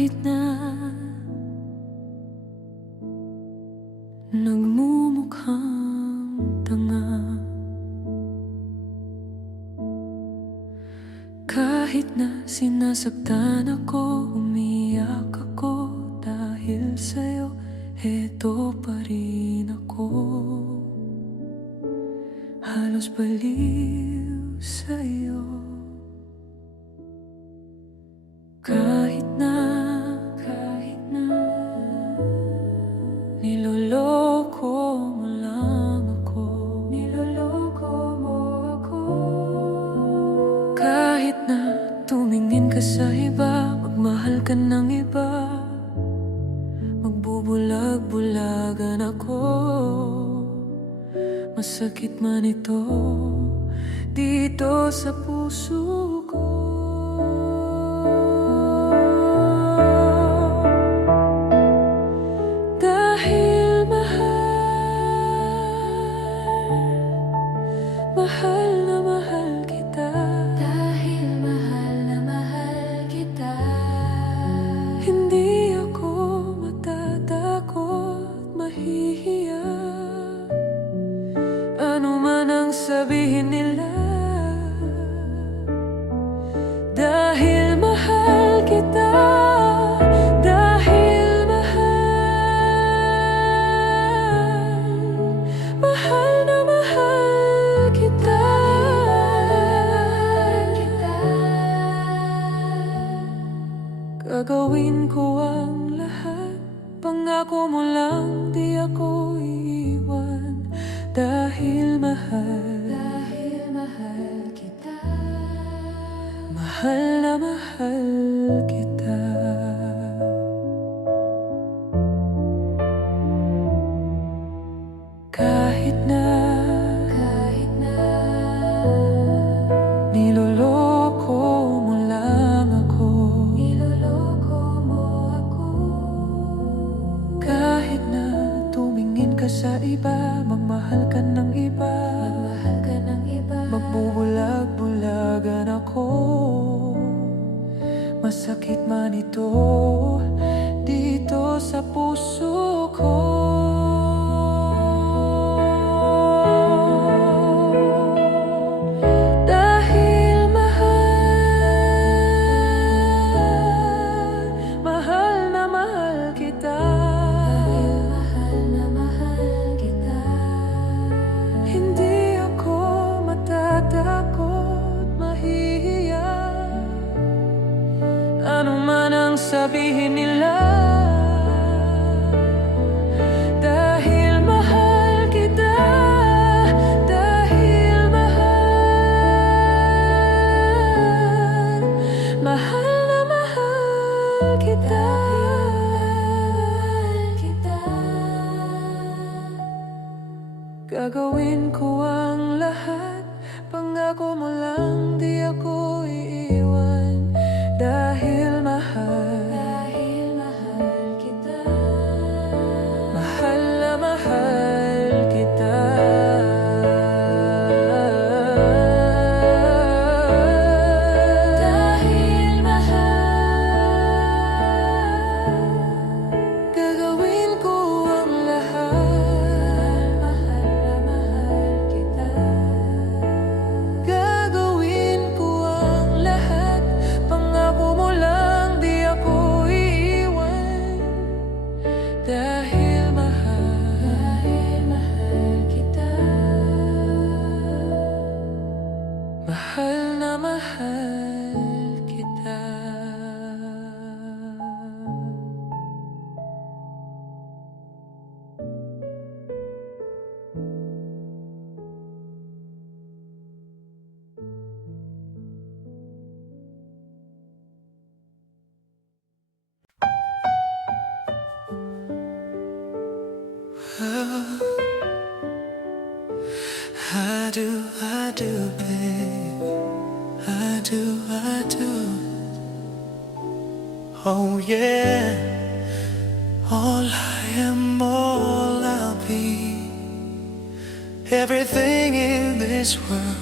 Kahit na nagmumukhang tanga, kahit na sinasaktan ako, umiyak ako dahil sa'yo, eto pa rin ako. Halos baliw sa'yo. Kahit na niloloko mo lang ako, kahit na tumingin ka sa iba, magmahal ka ng iba, magbubulag-bulagan ako. Masakit man ito dito sa puso ko. Dahil mahal na mahal kita. Dahil mahal na mahal kita. Hindi ako matatakot, mahihiya. Ano man ang sabihin nila, dahil mahal kita, dahil mahal na mahal kita. Gagawin ko ang lahat, pangako mo lang di ako iiwan. Dahil mahal kita, mahal na mahal kita. Kahit na niloloko mo lang ako, kahit na tumingin ka sa iba, magmahal ka ng iba, magbubulag-bulagan ako. Masakit man ito dito sa puso ko. Dahil mahal na mahal kita. Hindi ako matatakot, mahihiya. Ano man ang sabihin nila, dahil mahal kita, dahil mahal na mahal kita. Gagawin ko ang lahat, pangako mo lang di ako iiwan. Dahil mahal kita, mahal na mahal kita. Dahil gagawin ko ang lahat. Gagawin ko ang lahat, pangako mo lang di ako iiwan. Dahil mahal kita, mahal na mahal kita. I do, babe. I do. Oh yeah. All I am, all I'll be. Everything in this world,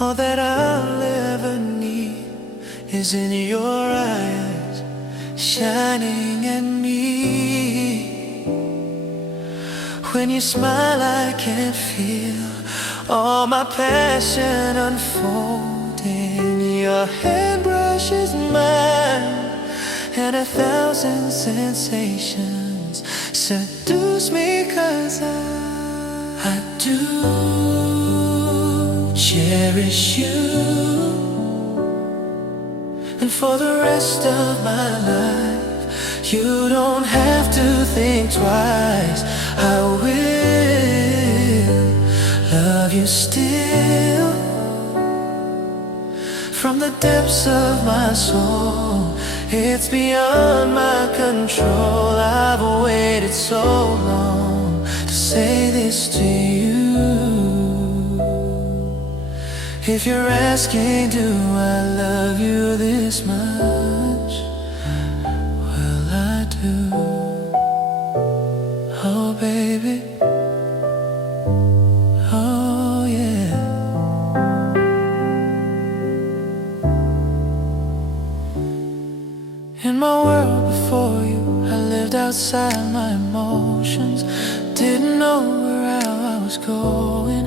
all that I'll ever need is in your eyes, shining at me. When you smile, I can feel all my passion unfolding. Your hand brushes mine, and 1,000 sensations seduce me, 'cause I do cherish you. And for the rest of my life, you don't have to think twice. I will love you still. From the depths of my soul, it's beyond my control. I've waited so long to say this to you. If you're asking, do I love you this much? Well, I do. Oh, baby. Oh, yeah. In my world before you, I lived outside my emotions. Didn't know where I was going,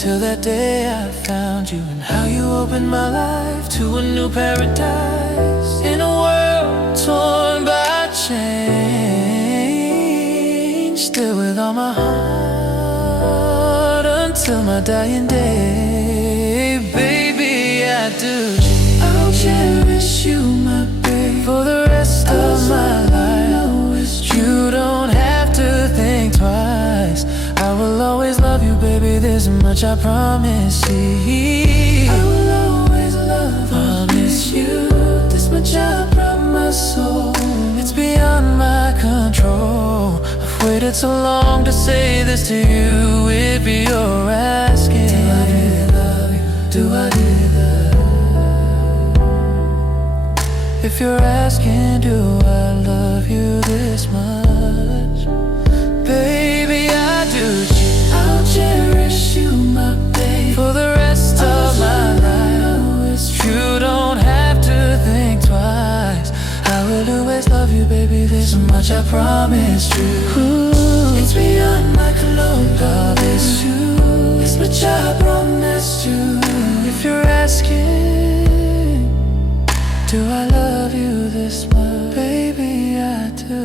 till that day I found you, and how you opened my life to a new paradise. In a world torn by change, still with all my heart until my dying day. Baby, I do. I'll cherish you, my baby, for the rest of my life. You don't have to think twice. I will always love you, baby, this much I promise you. I will always promise you, this much I promise. So it's beyond my control. I've waited so long to say this to you. If you're asking, do I really love you? Do I really love you? If you're asking, do I love you this much? Baby, I do. I'll cherish you, my baby, for the rest of my life. You don't have to think twice. I will always love you, baby, this much I promise you. It's beyond my control, promise you, this much I promise you. If you're asking, do I love you this much? Baby, I do.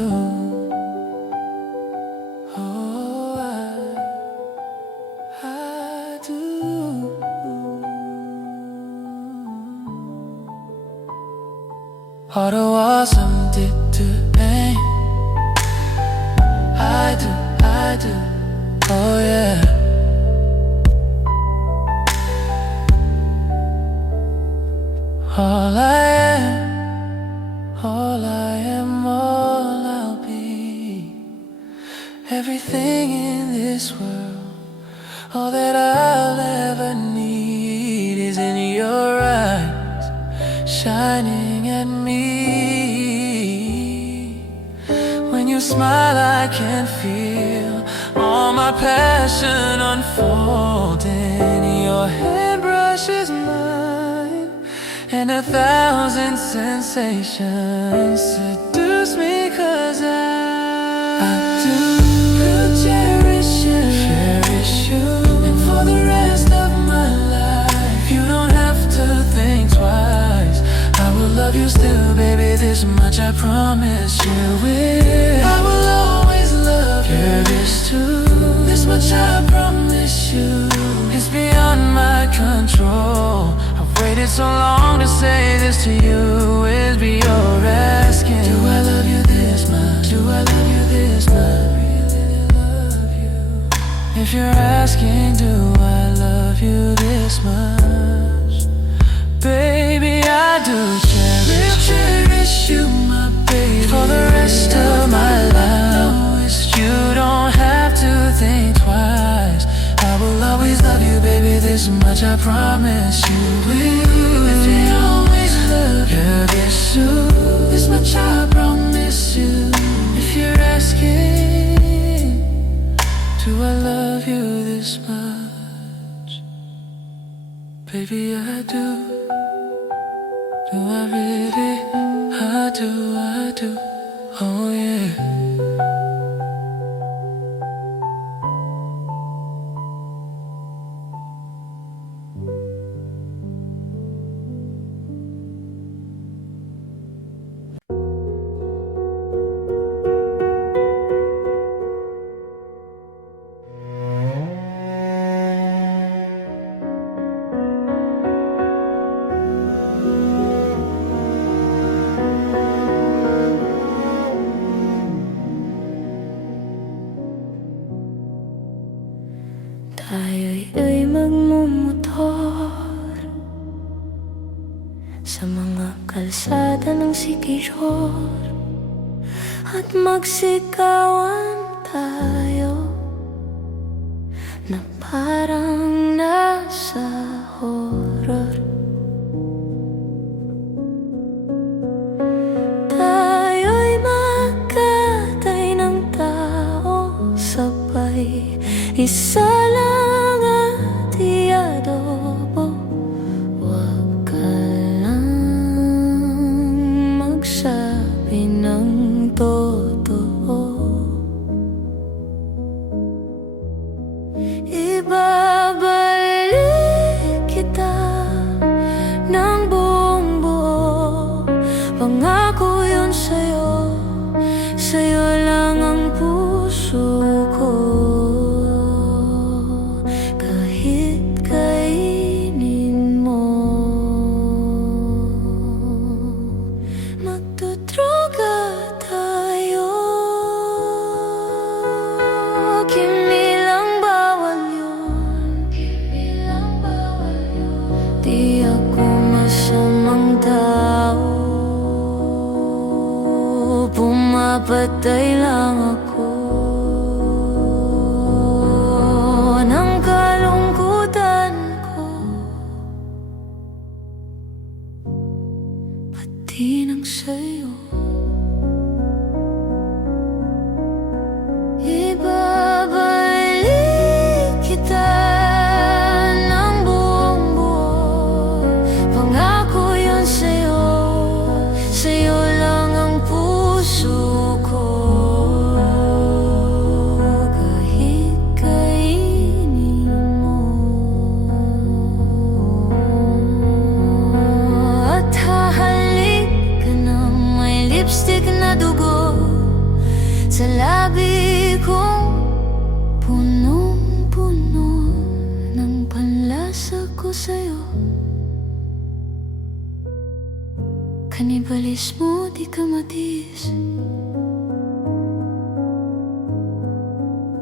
어려워서 did to pain. I do, oh yeah. All I am, all I'll be. Everything in this world, all that I'll ever need is in your eyes, shining at me. When you smile, I can feel all my passion unfolding. Your hand brushes mine, and 1,000 sensations seduce me, 'cause I do cherish you, and for the rest of my life, you don't have to think twice. I will love you still, baby, this much I promise you will. I will always love you this too, this much I promise you. It's beyond my control. I've waited so long to say this to you. Is be your asking, do I love you this much? Do I love you this much? Really love you. If you're asking, do I love you this much? Baby, I do cherish you, my baby, for the rest of my life. You don't have to think twice. I will always love you, baby, this much I promise you will. If you always love you this soon, this much I promise you. If you're asking, do I love you this much? Baby, I do. Do I really? I do, oh yeah. Tayo'y magmumotor sa mga kalsada ng Siquijor, at magsikawan tayo na parang nasa horror. Tayo'y magkatay ng tao sabay, isa lang at iadobo. Huwag ka lang magsabi ng totoo. Ibabalik kita ng buong buo. Pangako yun sa'yo, sa'yo lang ang puso ko. Kahit kainin mo, magdudroga tayo. Kimi lang bawal yun, kimi lang bawal yun. Di ako masamang tao, pumapatay lang ako ng kalungkutan ko, pati ng sa'yo. Ibabalik kita ng buong buo. Pangako yun sa'yo, sa'yo lang ang puso ko. Kahit kainin mo, at hahalik ka ng may lipstick na dugo sa labi kong punong-puno ng panlasa ko sa'yo. Kanibalismo, di ka matiis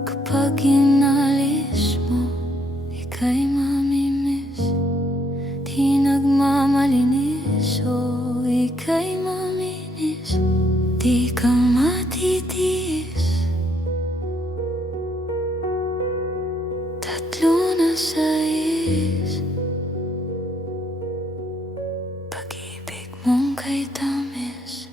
kapag inalis mo, ika'y mamimiss. Di nagmamalinis, o ika'y maminis. Di ka matitiis, tatlo na sais. Pag-ibig mong kay tamis.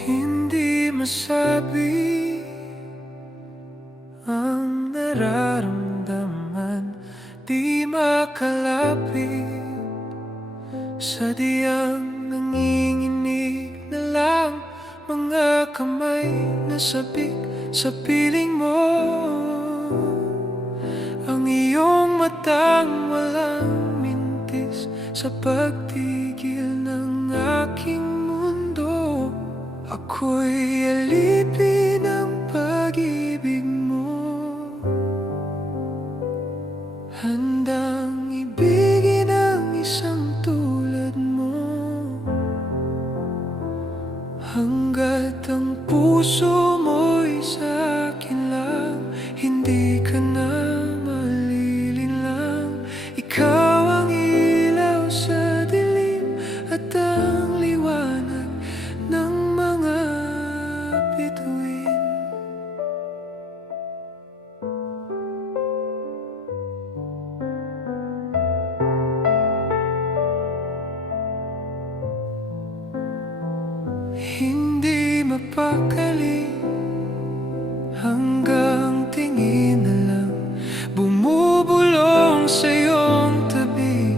Hindi masabi ang nararamdaman, di makalapit, sadyang nanginginig na lang mga kamay na sabik sa piling mo. Ang iyong matang walang mintis sa pagtigil ng aking mundo. Ako'y alipin ng pag-ibig mo, handang ibigin ang isang tulad mo. Hanggat ang puso mo'y sa'kin lang, hindi ka na malilinlang. Ikaw ang ilaw sa dilim at ang liwanag ng mga bituin. Hindi hanggang tingin na lang bumubulong sa iyong tabi.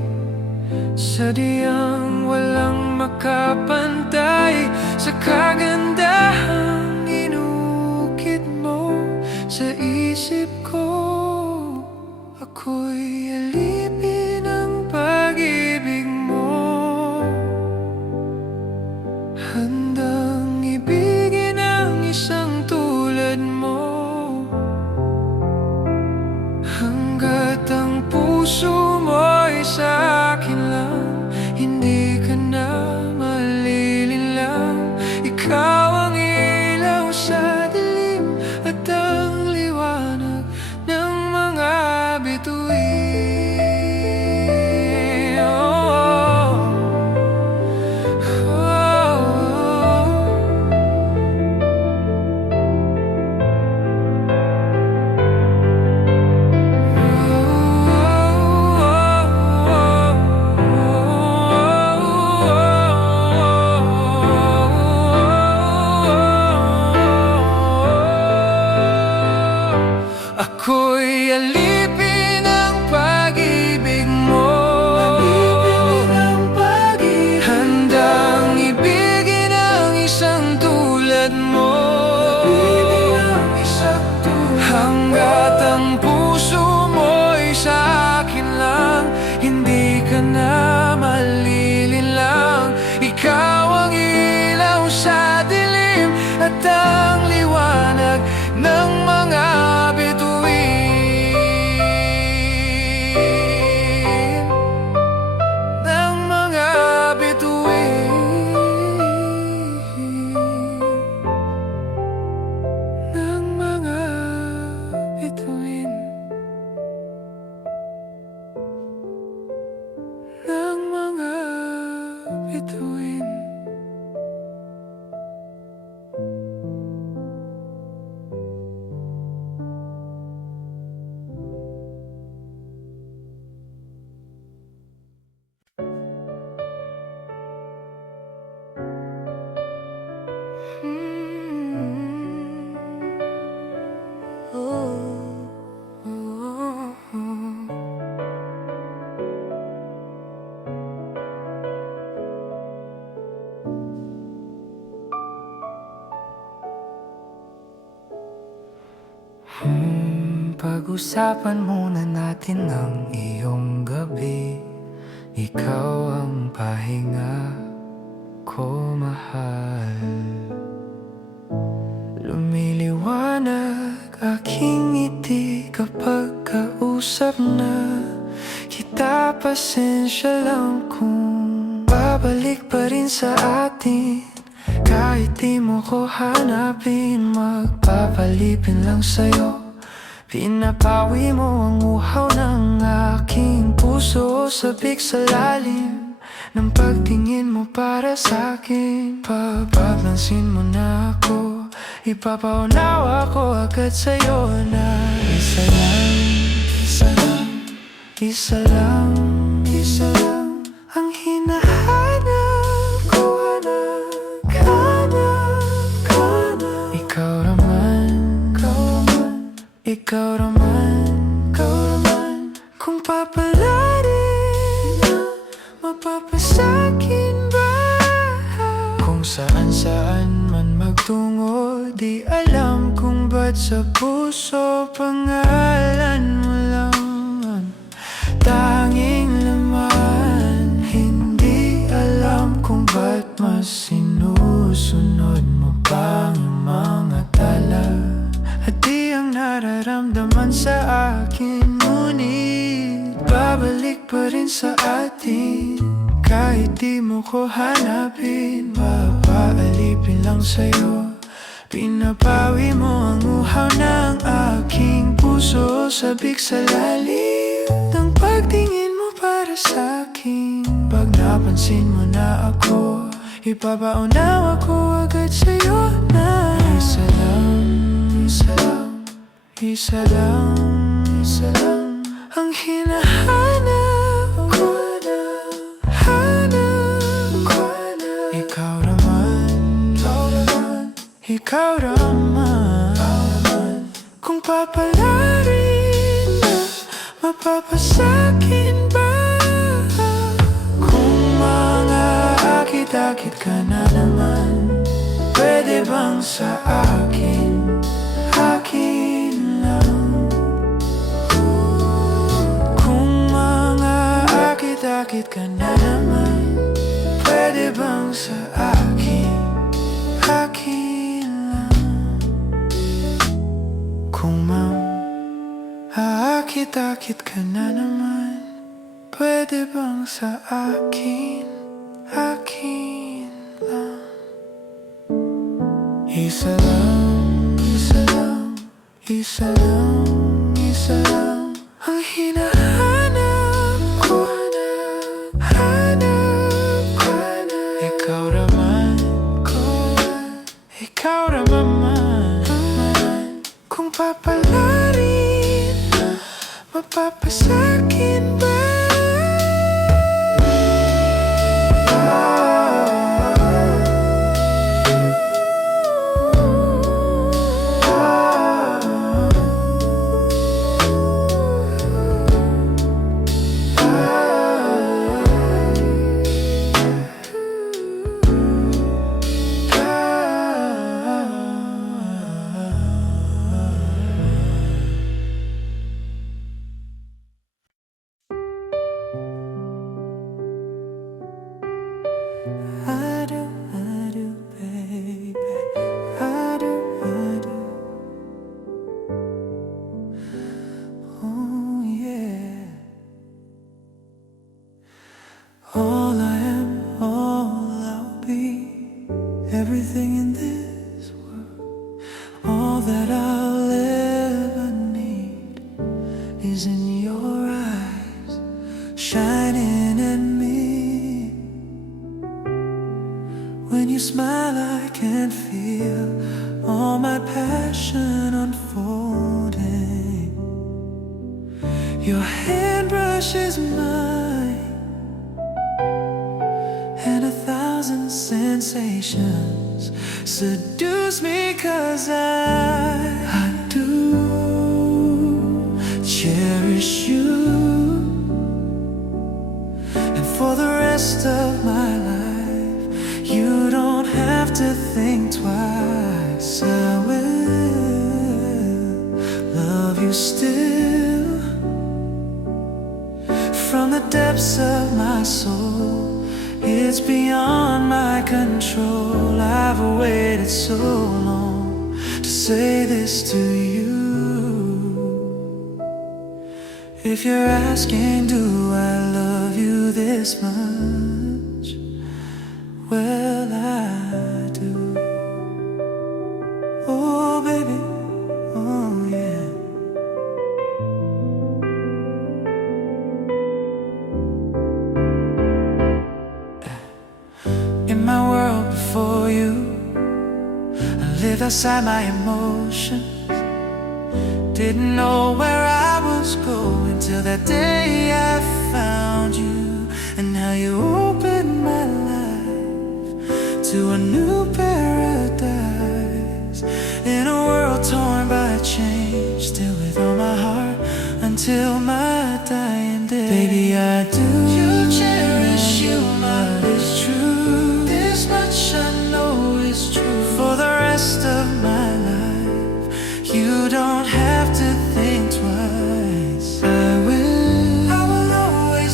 Sadyang walang makapantay sa kagandahang inukit mo sa isip ko. Ako'y alipin ng pag-ibig mo, handang ibigin ang isang tulad mo. Hanggat ang puso mo'y sa akin lang, hindi ka na malilinlang. Ikaw ang ilaw sa dilim at ang liwanag ng mga bituin. Ako'y alipin ng pag-ibig mo, handang ibigin ang isang tulad mo. Hanggat ang puso mo'y sa akin lang, hindi ka na malilinlang. Ikaw ang ilaw sa dilim at ang liwanag ng mga bituin. Pag-usapan muna natin ang iyong gabi. Ikaw ang pahinga ko, mahal. Lumiliwanag aking ngiti kapag kausap na kita. Pasensya lang kung babalik pa rin sa atin. Kahit di mo ko hanapin, magpapalipin lang sa'yo. Pinapawi mo ang uhaw ng aking puso, sabik sa lalim ng pagtingin mo para sa'kin. Pagpapansin mo na ako, ipapaunawa ko agad sa'yo na isa lang, isa lang, isa lang, isa lang ang hinahanap ko, hanap, hanap, hanap. Ikaw naman, ikaw naman, ikaw naman. Kung papalarin na mapapasakin ba? Kung saan-saan man magtungo, di alam kung ba't sa puso pangalan mo lang ang tanging laman. Hindi alam kung ba't mas sinusunod mo pang mga tala. At di ang nararamdaman sa akin, ngunit babalik pa rin sa atin. Kahit di mo ko hanapin, papaalipin lang sa'yo. Pinapawi mo ang uhaw ng aking puso, sabik sa lalim ng pagtingin mo para sa'kin. Pag napansin mo na ako, ipapaunawa ko agad sa'yo na isa lang, isa lang, isa lang, isa lang ang hinahanap ko, hanap ko. Ikaw naman, ikaw naman, ikaw naman, mapapala rin na mapapasakin ba? Kung mga akit-akit ka na naman, pwede bang sa akin, akin lang? Kung mga akit-akit ka na naman, pwede bang sa akin, akin lang? Kung aakit-akit ka na naman, pwede bang sa akin, akin lang? Isa lang, isa lang, isa lang, isa lang ang hinahanap ko, hanap ko. Ikaw naman, ikaw naman. Kung papalarin, mapapasakin ba? I do, baby. I do. Oh, yeah. All I am, all I'll be, everything in this world, all that I'll ever need is in your eyes, shining at me. When you smile, I can feel all my passion unfolding. Your hand brushes mine, and 1,000 sensations seduce me, 'cause I do cherish you, and for the rest of my life you don't have to think twice. I will love you still, from the depths of my soul. It's beyond my control. I've waited so long to say this to you. If you're asking, do I love you this much? Well, I do. Oh, baby, oh, yeah. In my world before you, I lived outside my emotions. Didn't know where I was going till that day I found you. And now you opened my life to a new paradise, in a world torn by change, still with all my heart until my dying day. Baby, I do. You cherish you, my is true. This much I know is true. For the rest of my life, you don't have to think twice. I will always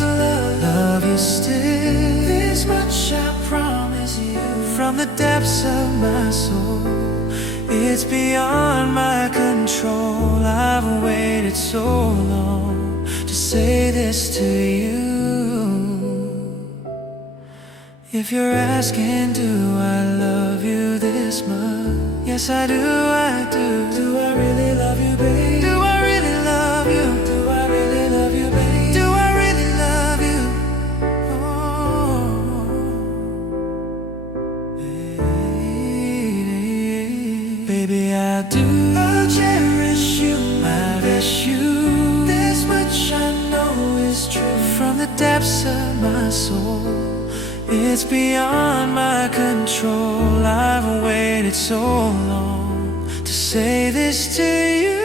love you still. This much I promise you, from the depths of my soul. It's beyond my control. I've waited so long to say this to you. If you're asking, do I love you this much? Yes, I do, I do. Do I really love you, babe? Do I really love you? Do I really love you, babe? Do I really love you? Oh, baby, I do. I cherish you, I wish you. This much I know is true, from the depths of my soul. It's beyond my control. I've waited so long to say this to you.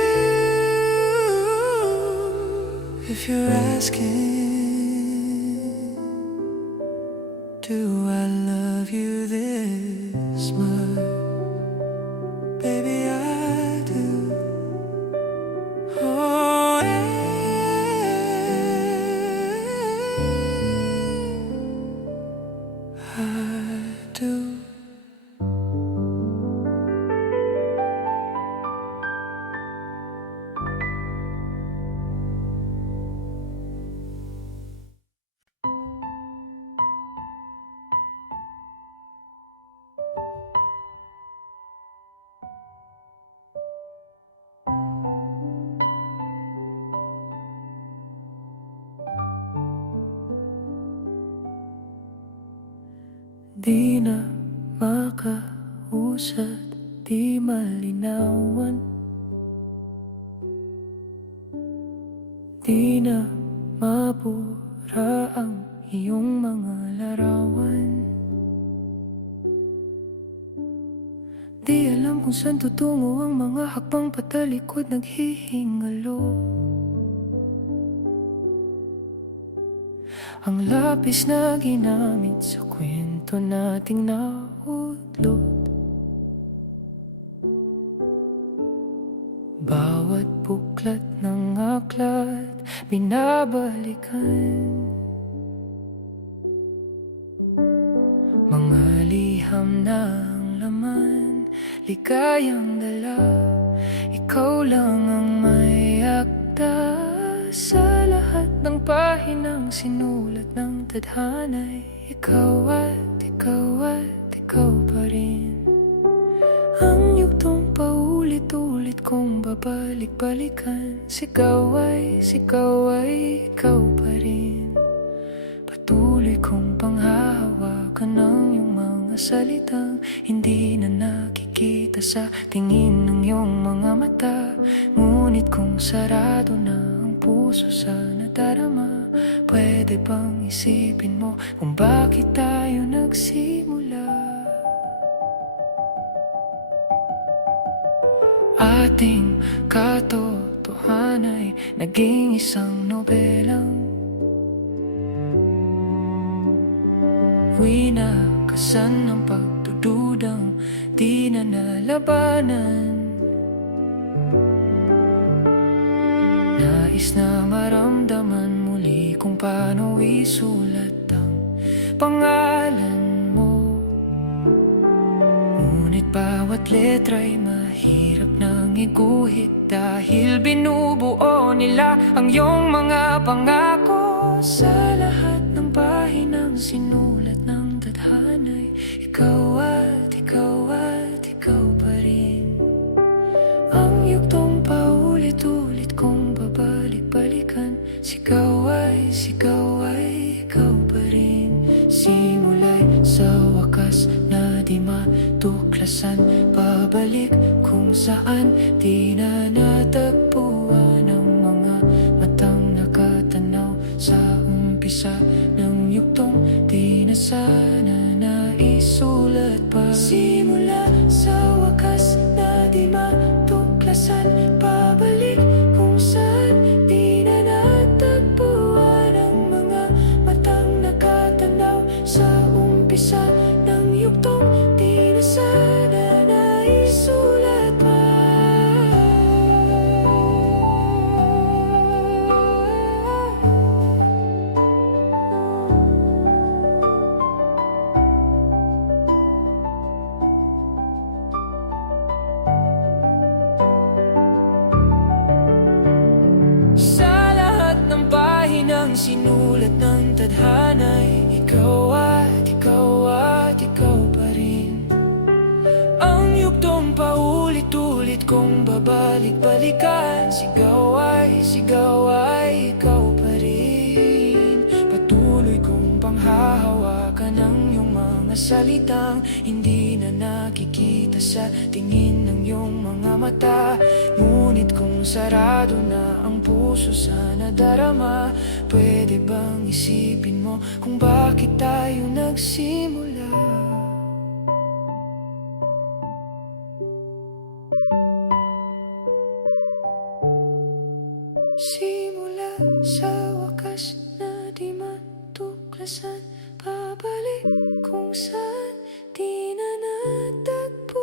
if you're asking, do I love you this much? Baby, I do. Oh, I do. Di na makausad, di malinawan, di na mabura ang iyong mga larawan. Di alam kung saan tutungo ang mga hakbang patalikod, naghihingalo. Ang lapis na ginamit sa kwento nating nautlot, bawat buklat ng aklat binabalikan. Mga liham na ang laman, ligayang dala, ikaw lang ang may akda. Sa lahat ng pahinang sinulat ng tadhana'y ikaw at ikaw at ikaw pa rin. Ang yugtong paulit-ulit kong babalik-balikan, sigaw ay ikaw pa rin. Patuloy kong panghahawakan ng iyong mga salitang hindi na nakikita sa tingin ng iyong mga mata. Ngunit kung sarado na ang puso sa nadarama, pwede bang isipin mo kung bakit tayo nagsimula? Ating katotohanan ay naging isang nobelang winakasan ng pagdududang di na nalabanan. Nais na maramdaman muli kung paano isulat ang pangalan mo. Ngunit bawat letra'y mahirap nang iguhit, dahil binubuo nila ang iyong mga pangako. Sa lahat ng pahinang sinulat ng tadhana'y ikaw at ikaw pa rin. Ang yugtong paulit-ulit kong babalik-balikan, sigaw ay ikaw pa rin. Simula'y sa wakas na di matuklasan, pabalik kung saan di na natagpuan ang mga matang nakatanaw sa umpisa ng yugtong di na sana naisulat pa. Simula sa wakas na di matuklasan, pabalik kung saan di na natagpuan ang mga matang nakatanaw sa umpisa ng yugtong di na sana naisulat pa. Pahinang sinulat ng tadhana'y ikaw at ikaw pa rin. Ang yugtong paulit-ulit kong babalik-balikan, sigaw ay ikaw pa rin. Patuloy kong panghahawakan ang iyong mga salitang hindi na nakikita sa tingin ng iyong mga mata. Ngunit kung sarado na ang puso sa nadarama, pwede bang isipin mo kung bakit tayo nagsimula? Simula Sa wakas na di matuklasan, babalik kung saan di na natagpuan.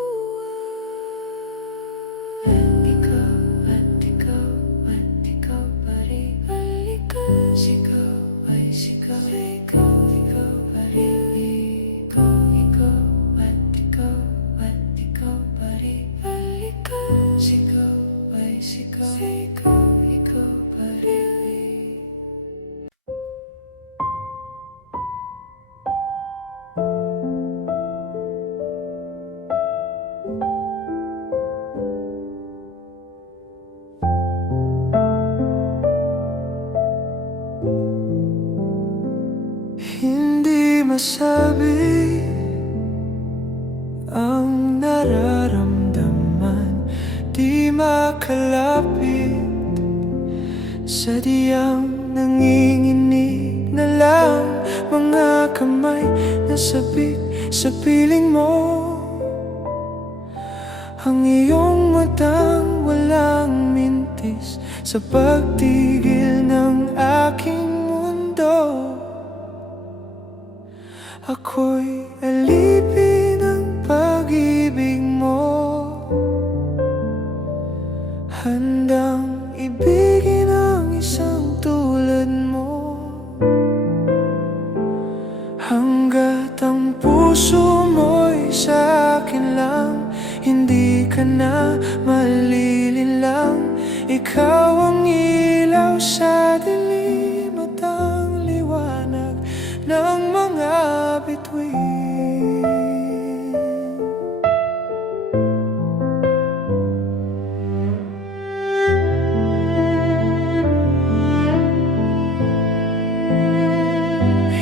Ikaw at ikaw at ikaw pa rin. Balikan, sigaw ay sigaw. Ikaw, ikaw pa rin. Ikaw at ikaw at ikaw pa rin. Balikan, sigaw ay sigaw. Ikaw, ikaw pa rin. Hindi masabi ang nararamdaman, di makalapit, sadyang nanginginig na lang mga kamay na sabik sa piling mo. Ang iyong matang walang mintis sa pagtigil ng aking mundo. Ako'y alipin ng pag-ibig mo, handang ibigin ang isang tulad mo. Hanggat ang puso mo'y sa akin lang, hindi ka na malilinlang. Ikaw ang ilaw sa dilim at ang liwanag ng mga bituin.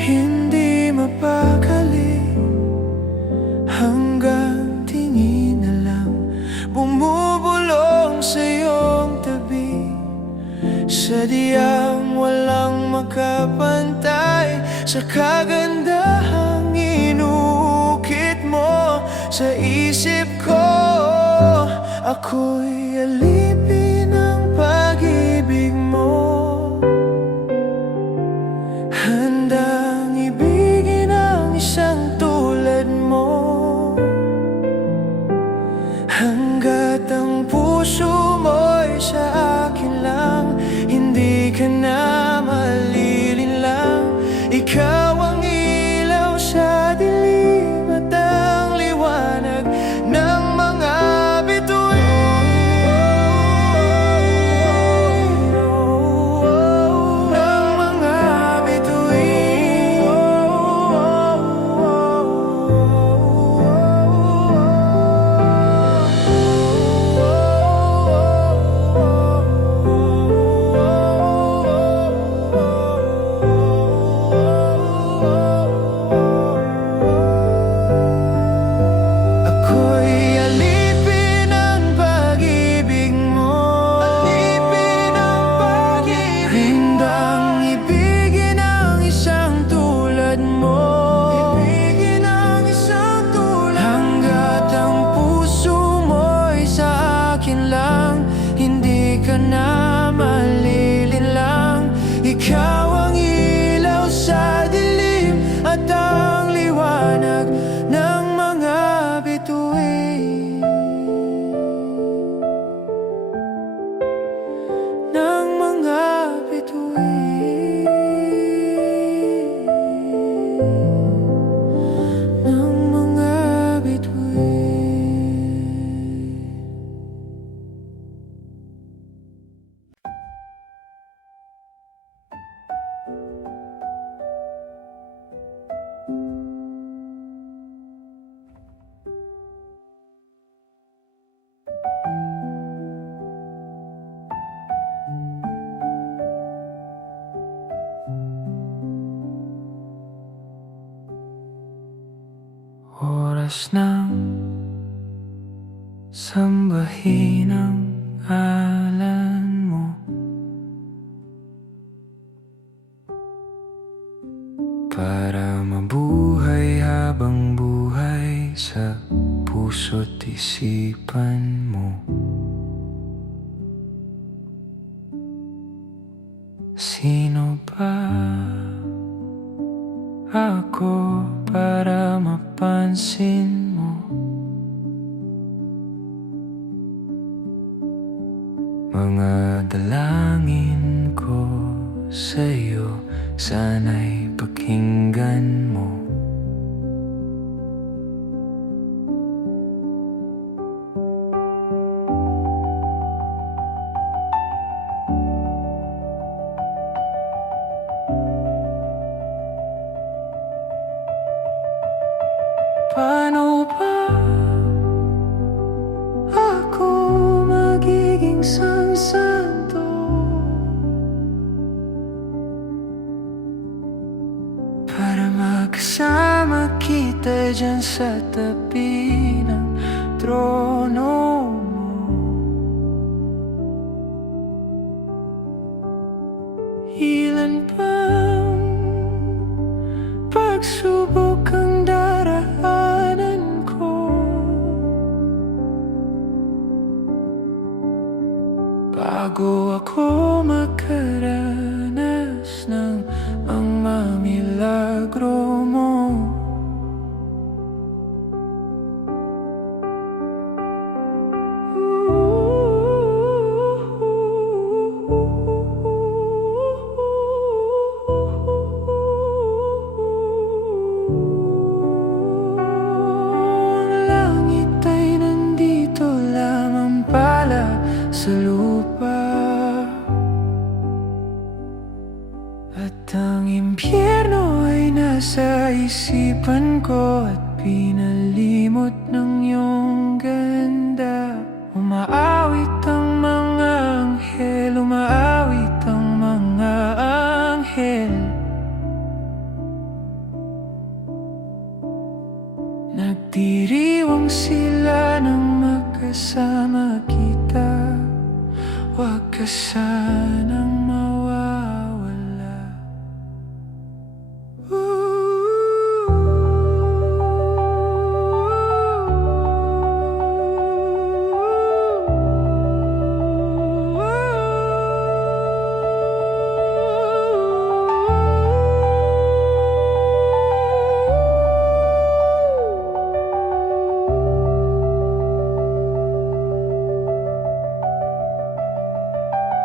Hindi mapakali hanggang tingin na lang bumubulong sa iyong tabi, sadyang walang makapantay sa kagandahang inukit mo sa isip ko. Ako'y alipin ng pag-ibig mo, handang ibigin ang isang tulad mo. Hanggat ang puso mo'y sa akin lang, hindi ka na malilinlang. Ikaw ang ilaw sa dilim at ang liwanag ng mga bituin. Ng mga bituin. Ako'y alipin ng pag-ibig mo, alipin ng pag-ibig, handang ibigin ang isang tulad mo, ibigin ang isang tulad. Hanggat ang puso mo'y sa akin lang, hindi ka na malilinlang. Ikaw ang ilaw sa dilim at ang liwanag ng mga bituin. Ng mga bituin. Ng mga bituin. Oras ng sambahin ang ngalan mo, para mabuhay habang buhay sa puso't isipan mo. Sino ba ako para mapansin mo? Mga dalangin ko sa'yo, sana'y pakinggan mo. Paano ba ako magiging santo para makasama kita dyan sa tabi ng trono mo? Ilan pang pagsubok ang daraanan ko bago ako makaranas ng mga milagro mo. Sa lupa at ang impyerno ay nasa isipan ko at pinalimot ng iyong ganda. Umaawit ang mga anghel, umaawit ang mga anghel. Nagdiriwang sila nang magkasama kita. Huwag ka sanang mawawala.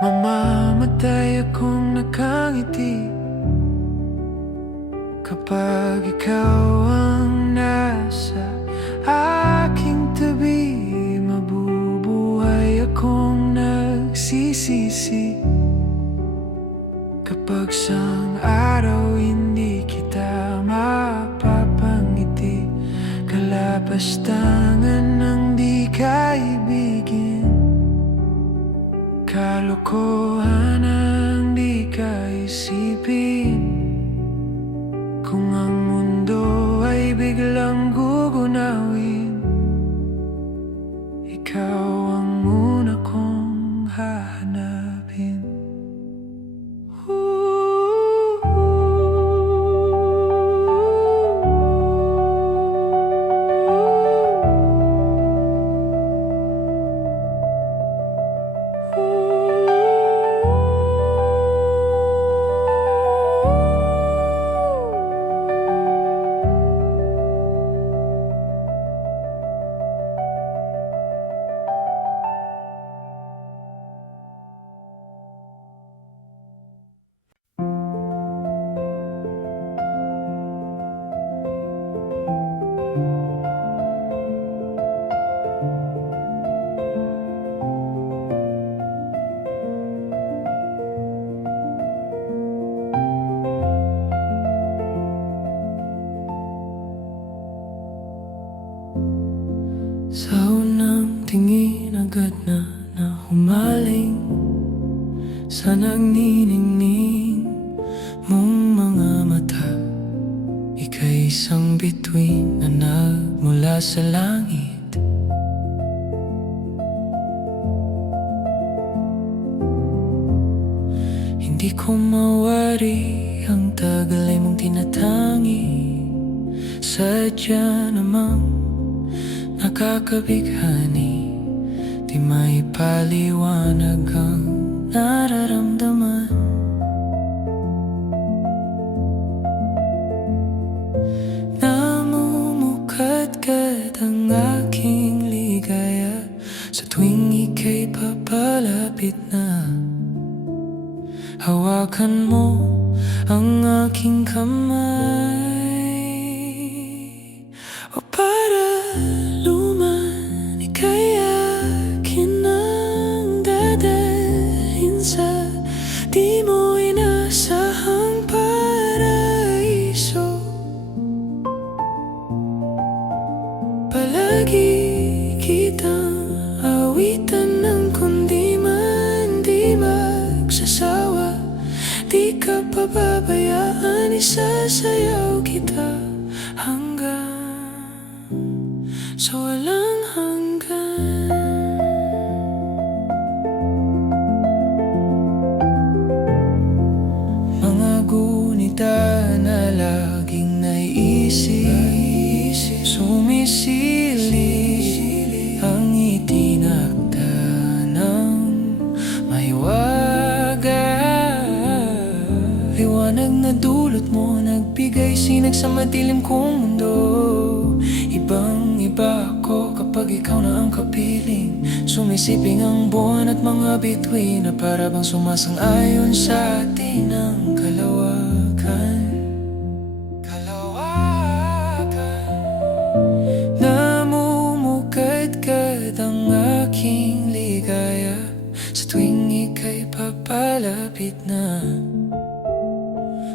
Mamamatay akong nakangiti kapag ikaw ang nasa aking tabi. Mabubuhay akong nagsisisi kapag sang araw hindi kita mapapangiti. Kalapastangan ng di kaibigin, kalokohan ang di kaisipin. Kung ang mundo ay biglang gugunawin, ikaw ang una kong hahanapin. Sa unang tingin agad na humaling sa nagniningning mong mga mata. Ika'y isang bituin na nagmula sa langit. Hindi ko mawari ang tagal ay mong tinatangi. Sadya namang nakakabighani, di maipaliwanag ang nararamdaman. na hawakan mo ang aking kamay. O para luman, ika'y akin ang dadalhin sa di mo inasahang paraiso. Palagi kitang awitan ng kundi man di magsasawa. Di ka pababayaan, isasayaw kita hanggang sa walang hanggan. Mga gunita na laging naiisip, sumisili ang itinakda ng mahiwaga. Liwanag na dulot mo, nagbigay sinag sa madilim kong mundo. Ibang iba ako kapag ikaw na ang kapiling. Sumisiping ang buwan at mga bituin na para bang sumasang-ayon sa atin ang kalawakan. Namumukadkad ang aking ligaya sa tuwing ika'y papalapit na.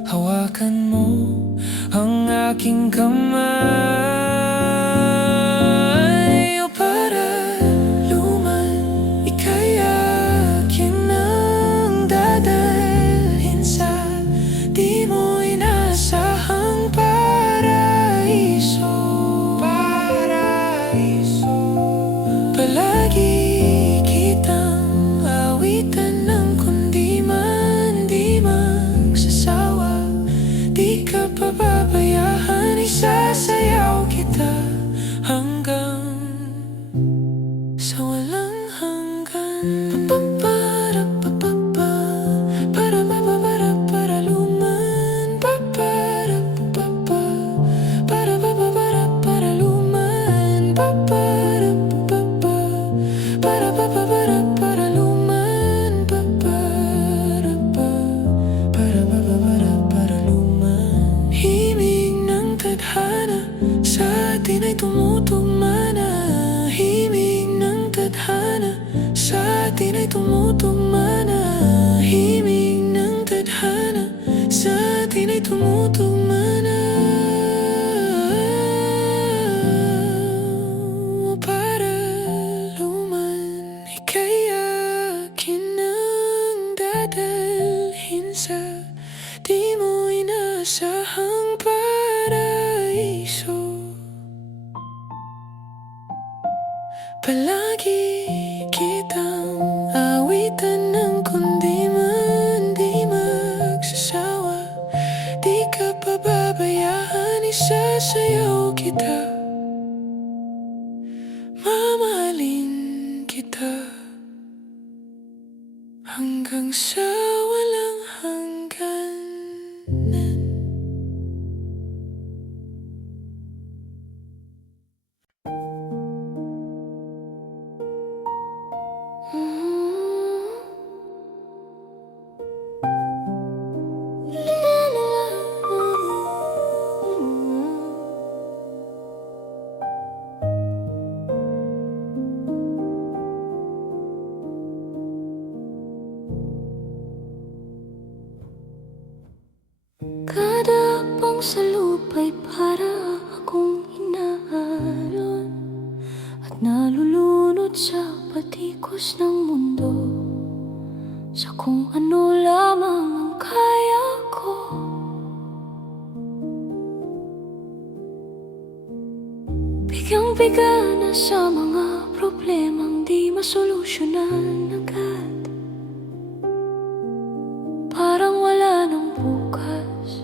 Hawakan mo ang aking kamay. O para luman, ika'y akin ang dadalhin sa di mo inasahang paraiso. Palagi kitang awitan ng kundi man di magsasawa. Di ka pababayaan, isasayaw kita hanggang sa walang hanggan. Para luman. Para luman. Para luman. Himig ng tadhana sa atin ay tumutugma na. Himig ng tadhana sa atin ay tumutugma na. Himig ng tadhana sa atin ay tumutugma na. Para luman, ika'y akin ang dadalhin sa di mo inasahang paraiso. Palagi kitang awitan ng kundi man di magsasawa. Di ka pababayaan, isasayaw kita, mamahalin kita hanggang sa walang hanggan. Kada akbang sa lupa'y para akong inaalon at nalulunod sa patikos ng mundo, sa kung ano lamang ang kaya ko. Bigang-biga na sa mga problemang di masolusyonan agad. Parang wala nang bukas.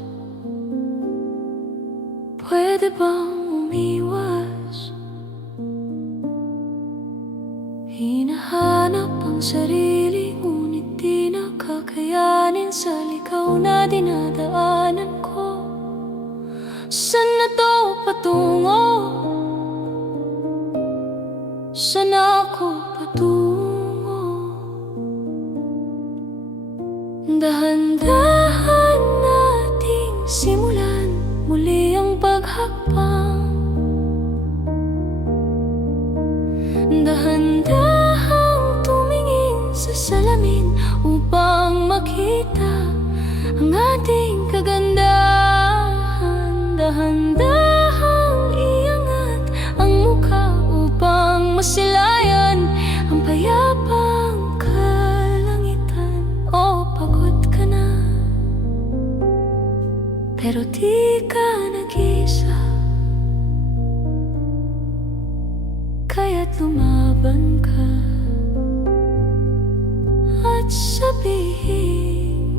Pwede bang umiwas? Hinahanap ang sarili, ngunit di nakakayanin sa ligaw na dinadaanan ko. Saan na to patungo? Saan ako patungo? Dahan-dahan nating simulan muli ang paghakbang. Dahan-dahang tumingin sa salamin upang makita ang ating kagandahan. Dahan-dahang iangat ang mukha upang masilayan ang payapang kalangitan. O pagod ka na, pero di ka nag-isa, kaya't lumaban ka at sabihin,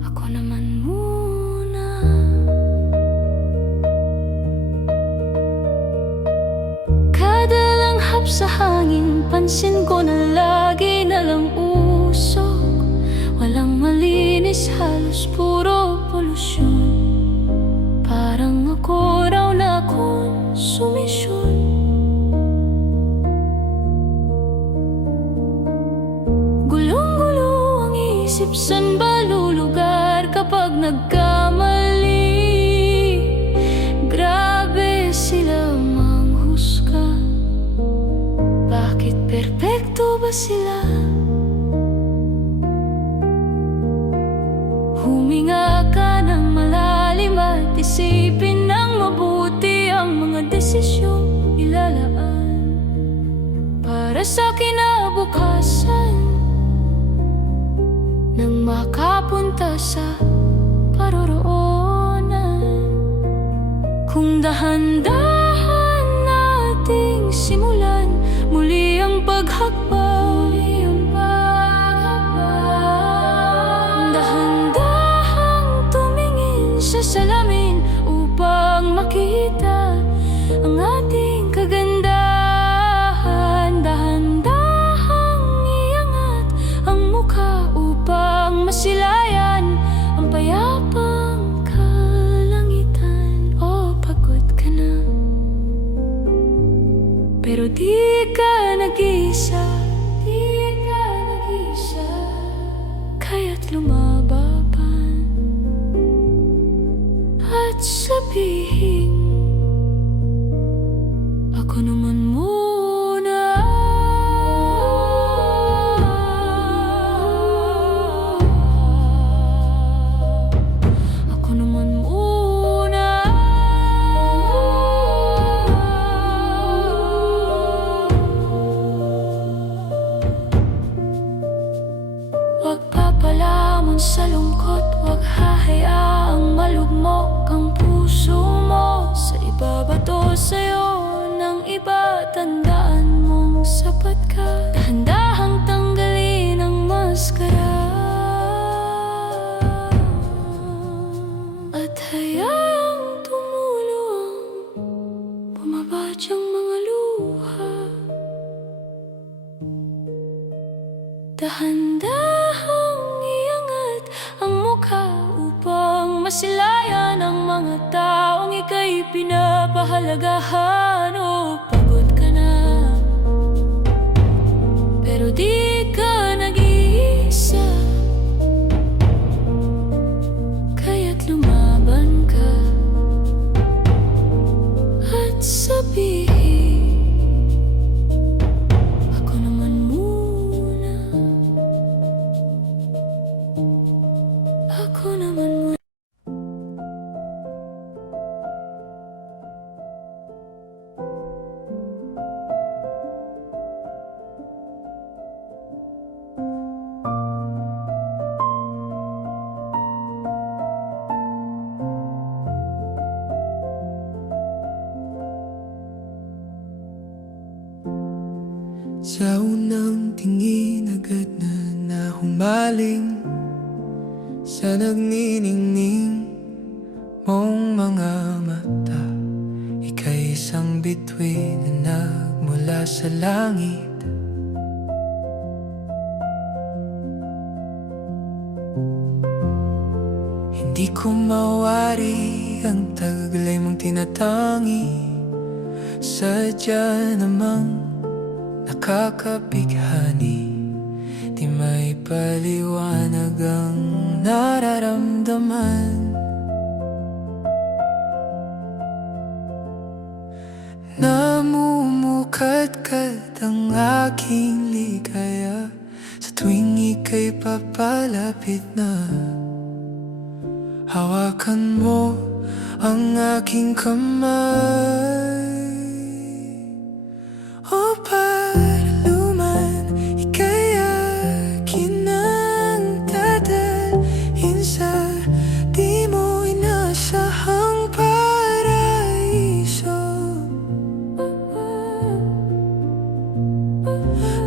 ako naman muna. Kada langhap sa hangin, pansin ko na lagi na lang usok. Walang malinis, halos puro polusyon. Parang ako raw na konsumisyon. Gulong-gulo ang isip, san ba lulugar kapag nagkamali? Grabe sila manghusga. Bakit perpekto ba sila? Huminga ka ng malalim at isipin ng mabuti ang mga desisyong ilalaan para sa kinabukasan, nang makapunta sa paroroonan. Kung dahan-dahan nating simulan muli ang paghakbang. Dahan-dahang tumingin sa salamin upang makita ang ating kagandahan. Dahan-dahang iangat ang mukha upang masilayan ang payapang kalangitan. O pagod ka na, pero di ka nag-isa, kaya't lumaban at sabihin, ako naman muna. Ako naman muna. Huwag papalamon sa lungkot, huwag hahayaang malugmok ang puso mo sa ibabato sa'yo ng iba. Tandaan mong sapat ka, dahan-dahang tanggalin ang maskara at hayaang tumulo ang bumabadyang mga luha. Dahan-dahang iangat ang mukha upang masilayan ang mga taong ika'y pinapahalagahan. O pagod ka na, pero di ka nag-iisa, kaya't lumaban ka at sabihin, ako naman muna. Ako naman muna. Sa unang tingin agad na nahumaling sa nagniningning mong mga mata. Ika'y isang bituin na nagmula sa langit. Hindi ko mawari ang taglay mong tinatangi. Sadya namang nakakabighani, di may paliwanag ang nararamdaman. Namumukadkad ang aking ligaya sa tuwing ika'y papalapit na. Hawakan mo ang aking kamay. O paluman, ika'y akin ang dadalhin sa di mo inasahang paraiso.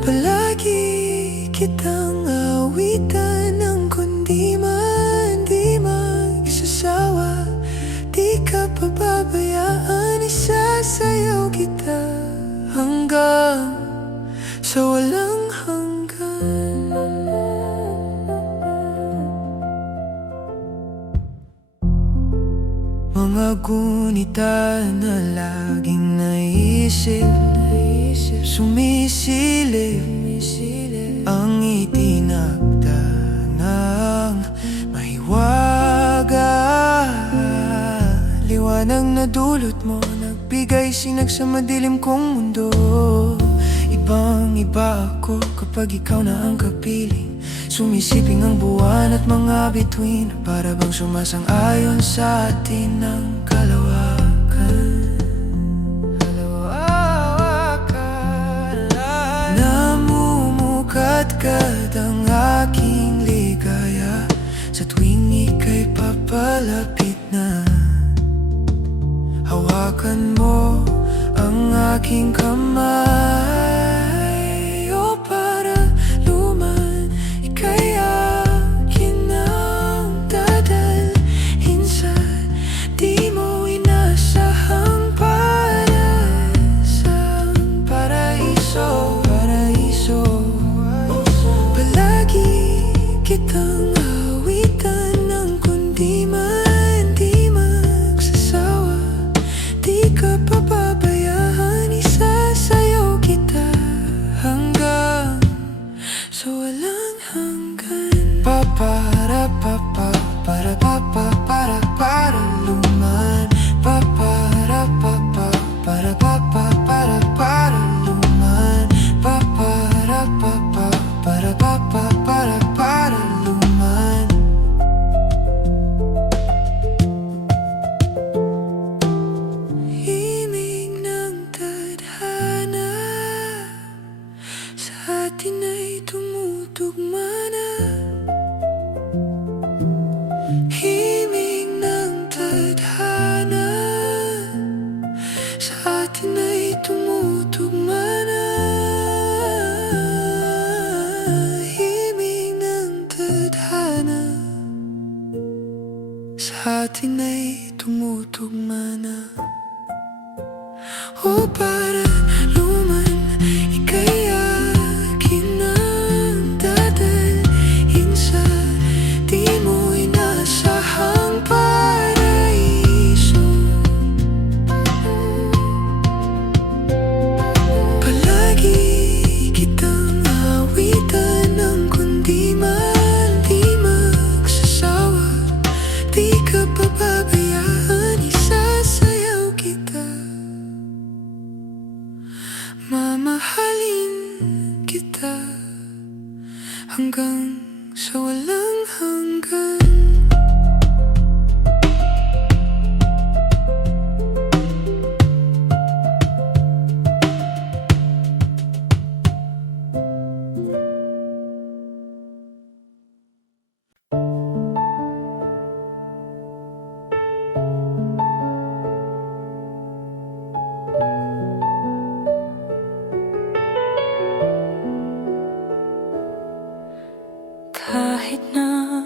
Palagi kitang awitan ng kundi man di magsasawa. Di ka pababayaan, isasayaw kita hanggang sa walang hanggan. Mga gunita na laging naisip, sumisilip ang itinakda ng mahiwaga. Liwanag na dulot mo, nagbigay sinag sa madilim kong mundo. Ibang iba ako kapag ikaw na ang kapiling. Sumisiping ang buwan at mga bituin, para bang sumasang-ayon sa atin ng kalawakan. Namumukadkad ang aking ligaya sa tuwing ika'y papalapit na. Hawakan mo ang aking kamay. O paluman, ika'y akin ang dadalhin sa di mo inasahang paraiso. Palagi kitang awitan ng kundi man di magsasawa. Di ka pababayaan, isasayaw kita hanggang sa walang hanggan. Para luman. Para luman. Para luman. Himig ng tadhana sa atin ay tumutugma na. Himig ng tadhana sa atin ay tumutugma na. Himig ng tadhana sa atin ay tumutugma na. O para luman, ika'y akin ang dadalhin sa di mo inasahang paraiso. Palagi kitang awitan ng kundi man di magsasawa. Di ka pababayaan, isasayaw kita. Mamahalin kita hanggang sa walang hanggan. Kahit na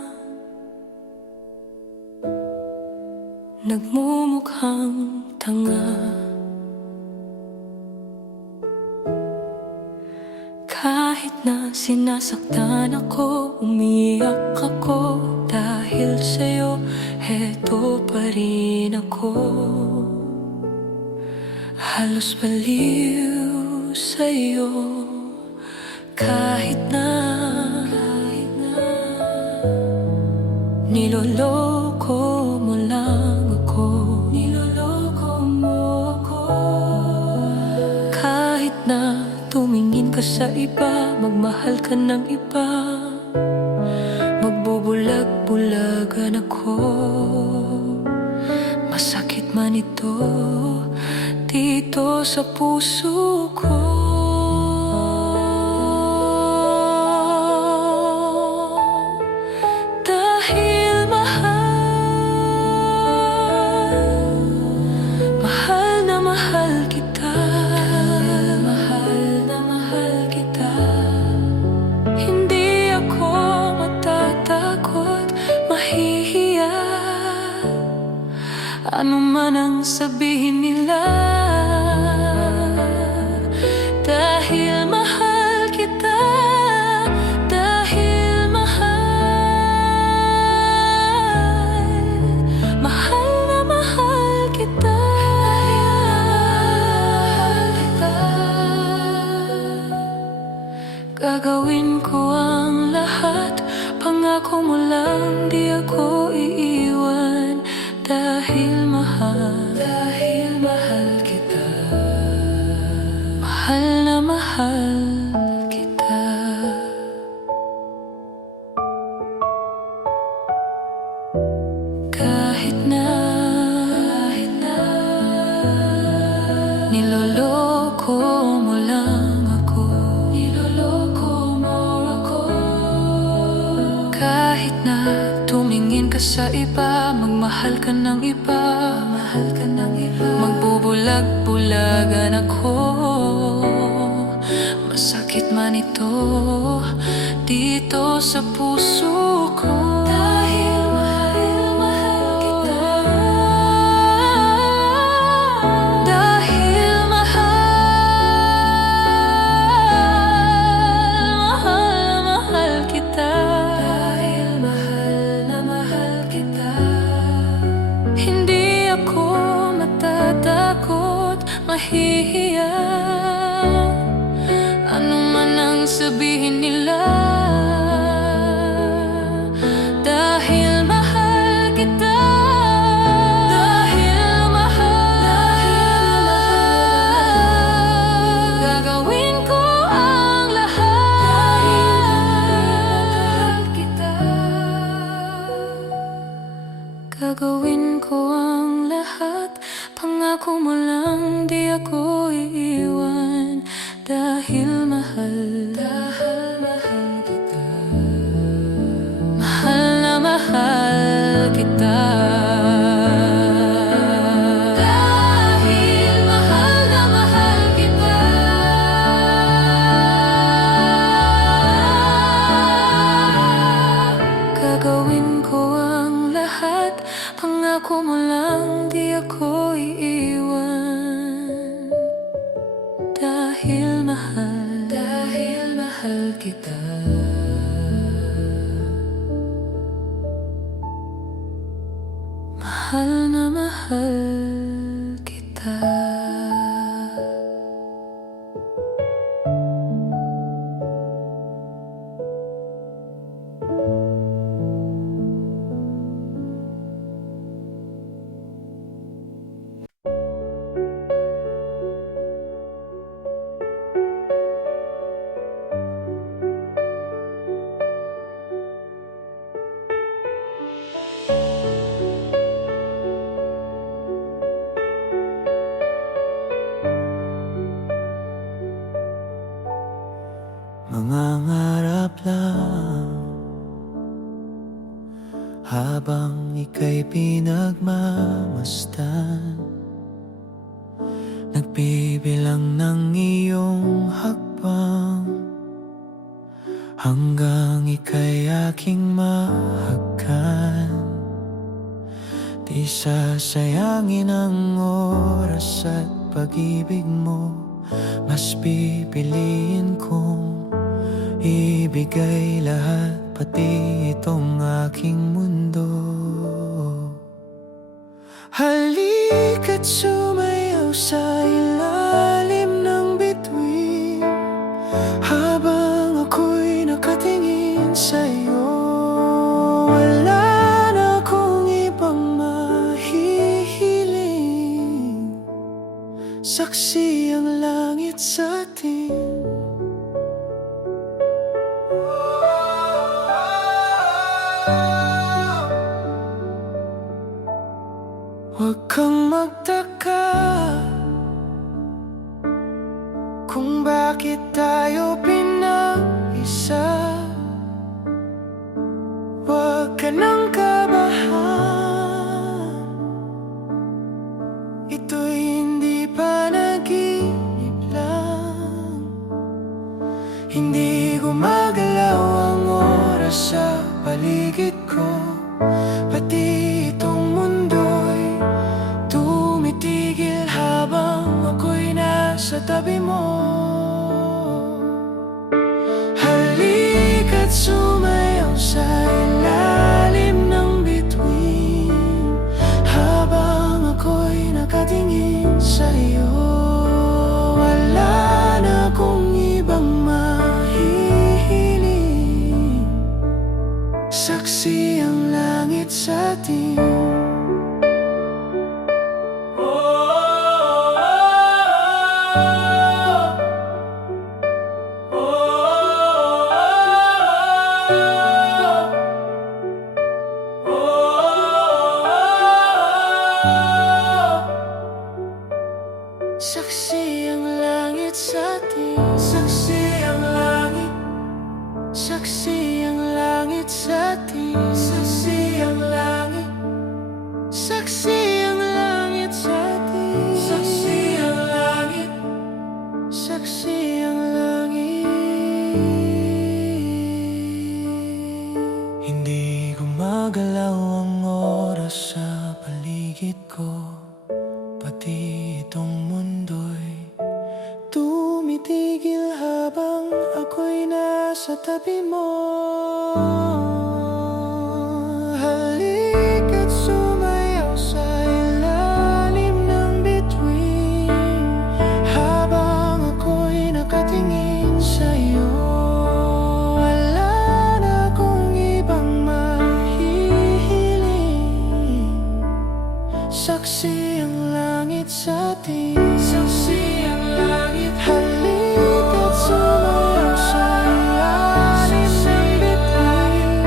nagmumukhang tanga, kahit na sinasaktan ako, umiyak ako, dahil sa'yo, heto pa rin ako. Halos baliw sa'yo, kahit na Niloloko mo lang ako, niloloko mo ako. Kahit na tumingin ka sa iba, magmahal ka ng iba, magbubulag-bulagan ako. Masakit man ito dito sa puso ko. Dahil mahal na mahal kita, mahal na mahal kita. Hindi ako matatakot, mahihiya, ano man ang sabihin nila. Dahil mahal kita, dahil mahal na mahal kita. Gagawin ko ang lahat, pangako mo lang di ako iiwan. Dahil mahal kita, mahal na mahal kita. Kahit na niloloko mo lang ako, niloloko mo ako. Kahit na tumingin ka sa iba, magmahal ka ng iba, magbubulag-bulagan ako. Masakit man ito dito sa puso ko. Dahil mahal kita, dahil mahal kita. Dahil mahal na mahal kita. Hindi ako matatakot, mahihiya, ano man ang sabihin nila. Dahil mahal kita, dahil mahal, gagawin ko ang lahat. Dahil mahal kita, gagawin ko ang lahat, pangako mo lang di ako iiwan. Dahil mahal kita, mahal na mahal kita. Dahil mahal na mahal kita, gagawin ko ang lahat, pangako mo lang di ako iiwan. Dahil mahal kita, mahal na mahal kita. Mangangarap lang habang ika'y pinagmamasdan, nagbibilang ng iyong hakbang, hanggang ika'y aking mahagkan. Di sasayangin ang oras at pag-ibig mo, mas pipiliin kong ibigay lahat, pati itong aking mundo. Halika't sumayaw sa ilalim ng bituin, habang ako'y nakatingin sa'yo. Wala magtaka kung bakit tayo pinaisa. Huwag ka nang kabahan, ito'y hindi panaginip lang. Hindi gumagalaw ang oras sa paligid ko, pati itong mundo'y tumitigil habang ako'y nasa tabi mo. Halika't sumayaw sa ilalim ng bituin habang ako'y nakatingin sa'yo. Wala na akong ibang mahihiling, saksi ang langit sa atin. Saksi ang langit sa atin. Saksi ang langit. Saksi ang langit sa atin. Saksi ang langit. Saksi ang langit sa atin. Saksi ang langit. Saksi ang langit. Hindi gumagalaw ang oras sa paligid ko, pati itong mundo'y tumitigil habang ako'y nasa tabi mo. Halika't sumayaw sa ilalim ng bituin habang ako'y nakatingin sa'yo. Wala na akong ibang mahihiling, saksi ang langit sa atin. Saksi ang langit. Halika't sumayaw sa ilalim ng bituin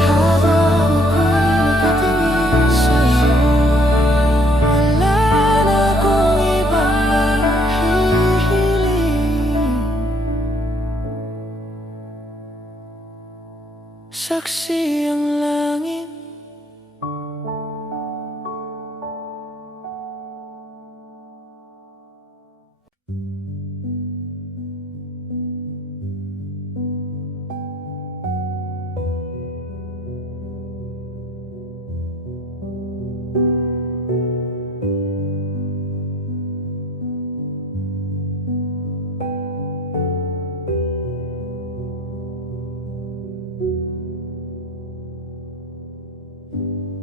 habang ako'y nakatingin sa'yo. Wala na akong ibang mahihiling, saksi ang langit.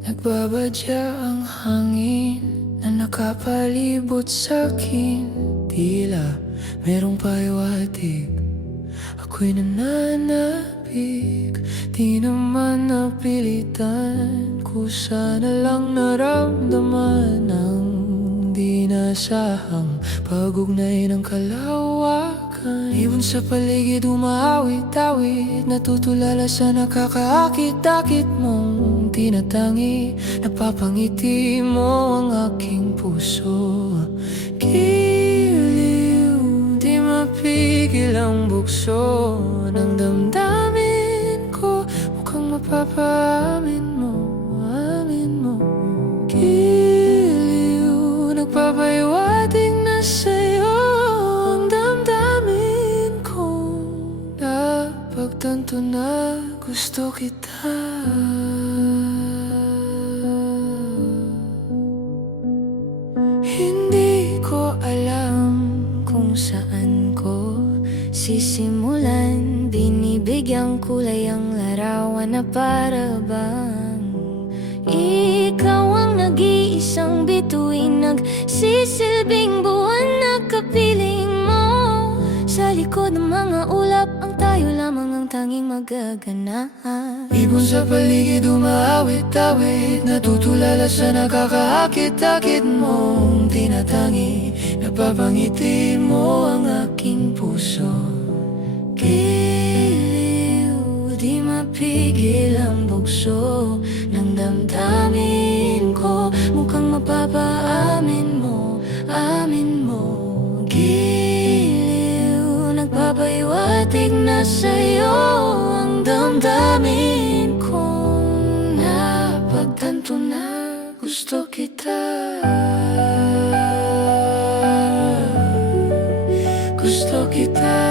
Nagbabadya ang hangin na nakapalibot sa'kin, tila merong pahiwatig, ako'y nananabik. Di naman napilitan, kusa na lang naramdaman ang di nasahang pag-ugnay ng kalawakan. Ibon sa paligid umaawit-awit, natutulala sa nakakaakit-akit mong tinatangi. Napapangiti mo ang aking puso, giliw, di mapigil ang bukso ng damdamin ko. Mukhang mapapaamin mo, amin mo. Giliw, nagpapahiwatig na sa'yo ang damdamin ko. Napagtanto na gusto kita. Hindi ko alam kung saan ko sisimulan, binibigyang kulay ang larawan na para bang ikaw ang nag-iisang bituin, nagsisilbing buwan na kapiling mo. Sa likod ng mga ulap, ang tayo lamang ang tanging magaganahan. Ibon sa paligid umaawit-awit, natutulala sa nakakaakit-akit mong tinatangi. Napapangiti mo ang aking puso, giliw, di mapigil ang bugso ng damdamin ko. Mukhang mapapangiti ba? Amin mo giliw, nagpapaiwatig na sa'yo ang damdamin kong napagtanto na gusto kita. Gusto kita.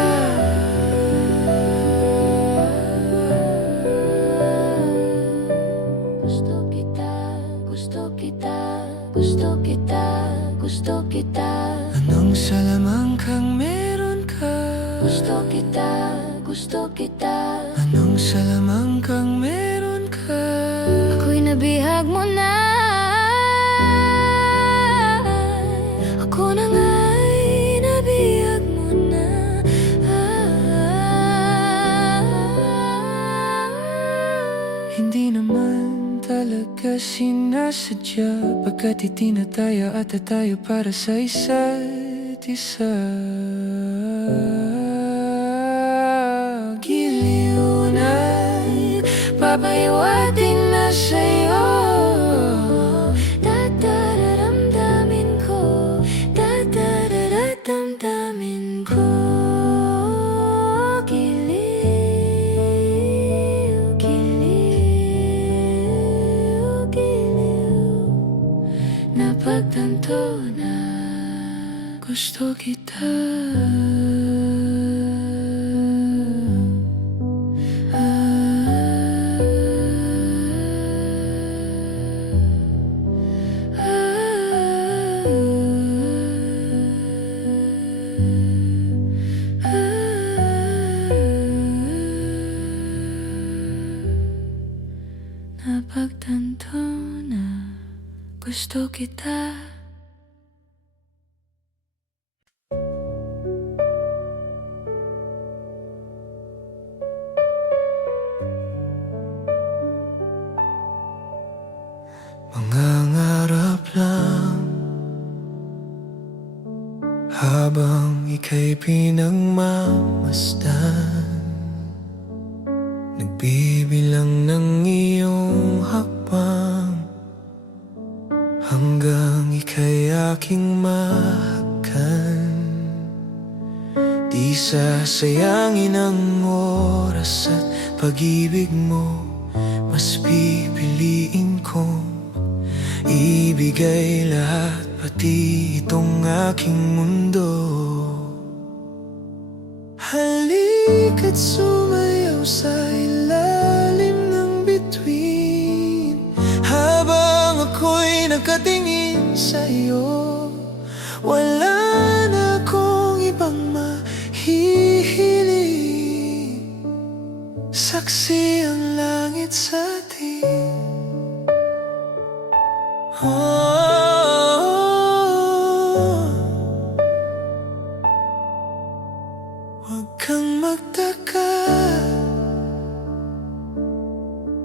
Gusto kita, gusto kita, gusto kita, gusto kita. Anong salamangkang meron ka? Gusto kita, gusto kita. Anong salamangkang meron ka? Ako'y nabihag mo na. Ako na nga'y nabihag mo na. Hindi naman talaga sinasadya, pagkat itinataya at tatayo para sa isa't isa. Giliw na Papaiwating na sa'yo. Dadadadamdamin ko, dadadadamdamin ko. Giliw, giliw, giliw. Napagtanto na gusto kita. Napagtanto na gusto kita. Mangangarap lang habang ika'y pinagmamasdan, nagbibilang ng iyong hakbang hanggang ika'y aking mahakan. Di sasayangin ang oras at pag-ibig mo, mas pipiliin kong ibigay lahat, pati itong aking mundo. Halika't sumayaw sa ilalim ng bituin, habang ako'y nakatingin sa'yo. Wala na akong ibang mahihiling, saksi ang langit sa atin. Huwag kang magtaka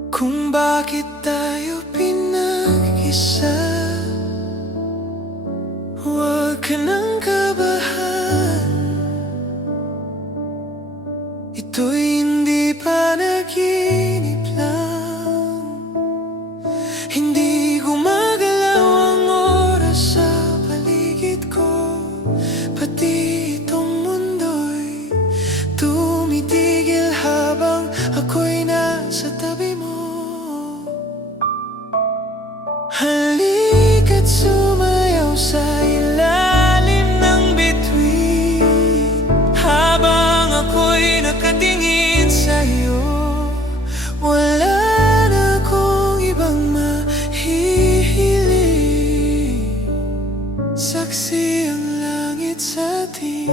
kung bakit tayo pinag-isa. Huwag ka nang kabahan, ito'y hindi panaginip lang. Hindi gumagalaw ang oras sa paligid ko, pati itong mundo'y tumitigil habang ako'y nasa tabi mo. Halika't sumayaw sa ilalim ng bituin, habang ako'y nakatingin sa'yo. Wala na akong ibang mahihiling, saksi ang langit sa atin.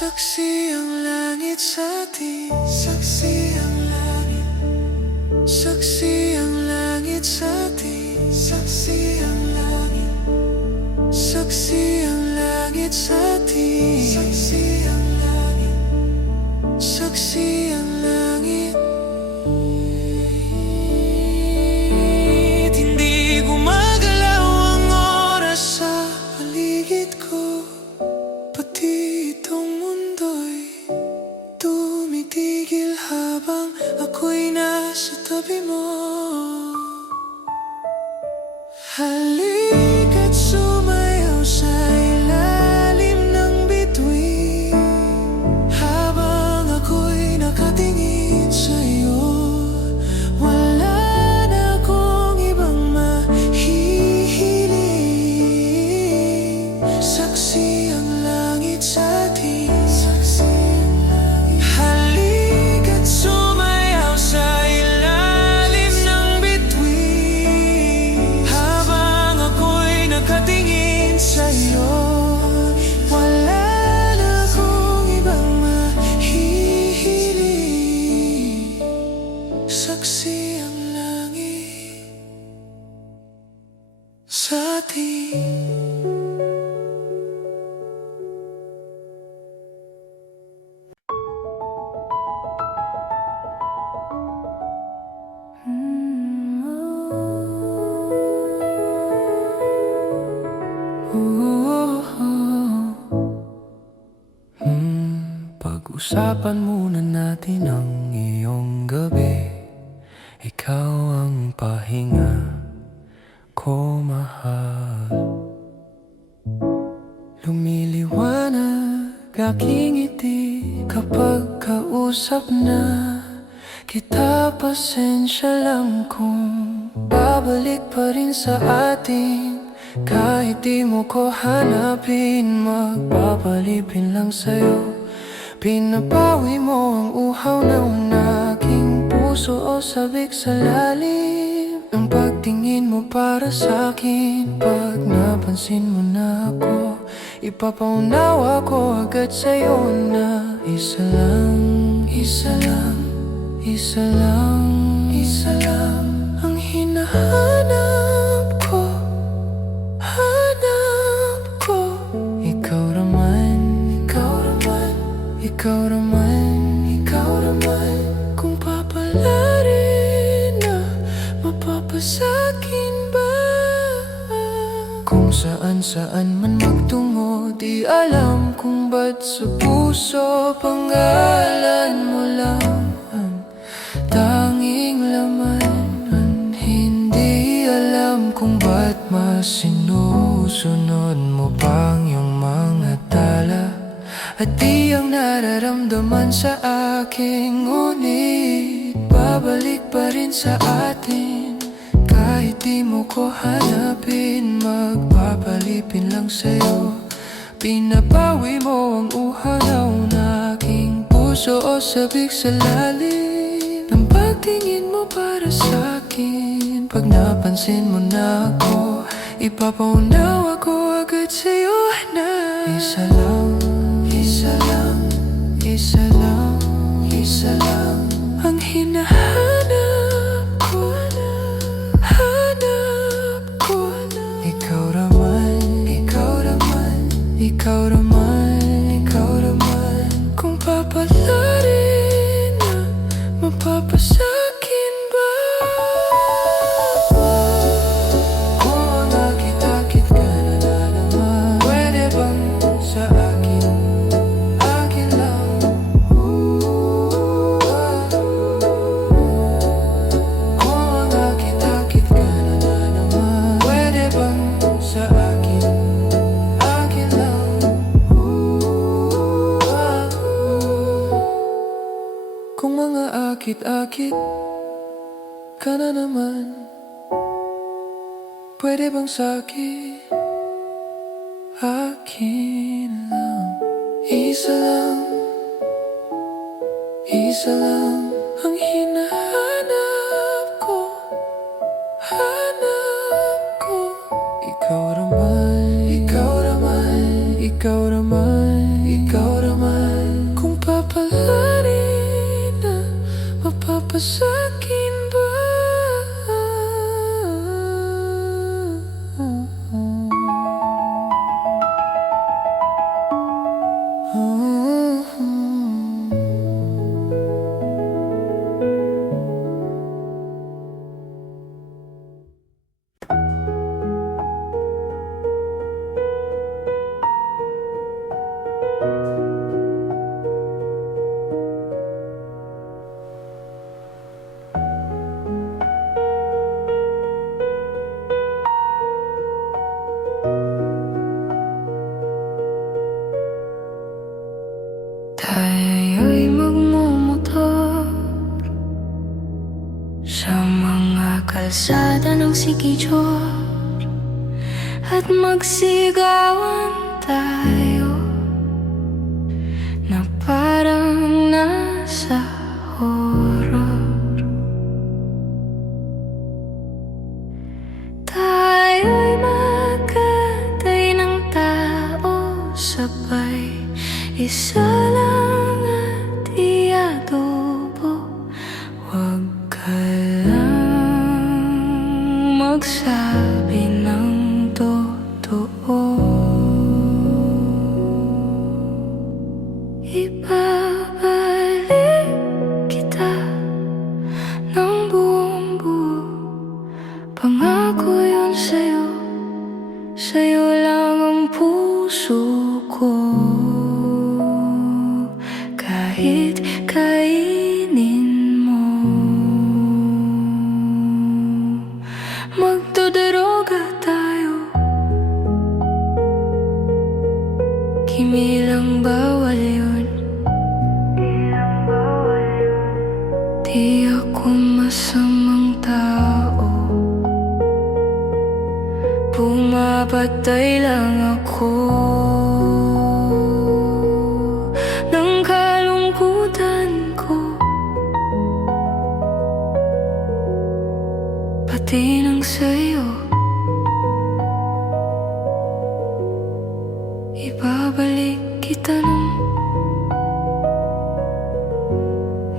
Saksi ang langit sa atin. Saksi ang langit. Saksi ang langit sa atin. Saksi ang langit. Saksi ang langit sa atin. Saksi ang langit. Saksi ang langit. tabi mo. Halika't sumayaw sa ilalim ng bituin, habang ako'y nakatingin sa'yo. Wala na akong ibang mahihiling, saksi ang langit sa atin. Halika't sumayaw sa ilalim ng bituin, habang ako'y nakatingin sa'yo. Wala na akong ibang mahihiling, saksi ang langit sa atin. Pag-usapan muna natin ang iyong gabi. Ikaw ang pahinga ko, mahal. Lumiliwanag aking ngiti kapag kausap na kita. Pasensya lang kung babalik pa rin sa atin. Kahit di mo ko hanapin, magpapalipin lang sa'yo. Pinapawi mo ang uhaw ng aking puso o sabik sa lalim ng pagtingin mo para sa'kin. Pag napansin mo na ako, ipapaunawa ko agad sa'yo na isa lang, isa lang, isa lang, isa lang ang hinahanap ko, hanap ko. Ikaw naman, ikaw naman, ikaw naman, ikaw naman. Kung papalarin na, mapapasakin ba? Kung saan-saan man magtungo, di alam kung ba't sa puso pangalan mo lang ang tanging laman. Hindi alam kung ba't mas sinusunod mo pang yung mga tala at di ang nararamdaman sa akin. Ngunit babalik pa rin sa atin. Kahit di mo ko hanapin, magpapalipin lang sa'yo. Pinapawi mo ang uhaw ng aking puso o sabik sa lalim ng pagtingin mo para sa'kin. Pag napansin mo na ako, ipapaunawa ko agad sa'yo na isa lang, isa lang, isa lang, isa lang ang hinahanap ko, hanap ko. Ikaw naman, ikaw naman, ikaw naman, ikaw naman. Kung papalarin na, mapapasakin ba? Kung nakita-kit ka na naman, pwede bang sa akin, akin lang? Kung nakita-kit ka na naman, pwede bang sa akin, akin lang? Kung mga akit-akit ka na naman, pwede bang sa'kin, akin lang? Isa lang, isa lang ang hinahanap ko, hanap ko. Ikaw naman, ikaw naman, ikaw naman, ikaw naman. Kung papalarin na, mapapasakin ba? Tayo'y magmumotor sa mga kalsada ng Siquijor at magsigawan tayo na parang nasa horror. Tayo'y magkatay ng tao sabay, isa lang at iadobo. Huwag ka lang magsabi ng totoo. Ibabalik kita ng buong buo. Pangako yun sa'yo, sa'yo lang ang puso ko. Kahit kainin mo, magduduruga tayo. Kimilang bawal yun. Di ako masamang tao, pumapatay lang ako ng kalungkutan ko, pati ng sa'yo. Ibabalik kita ng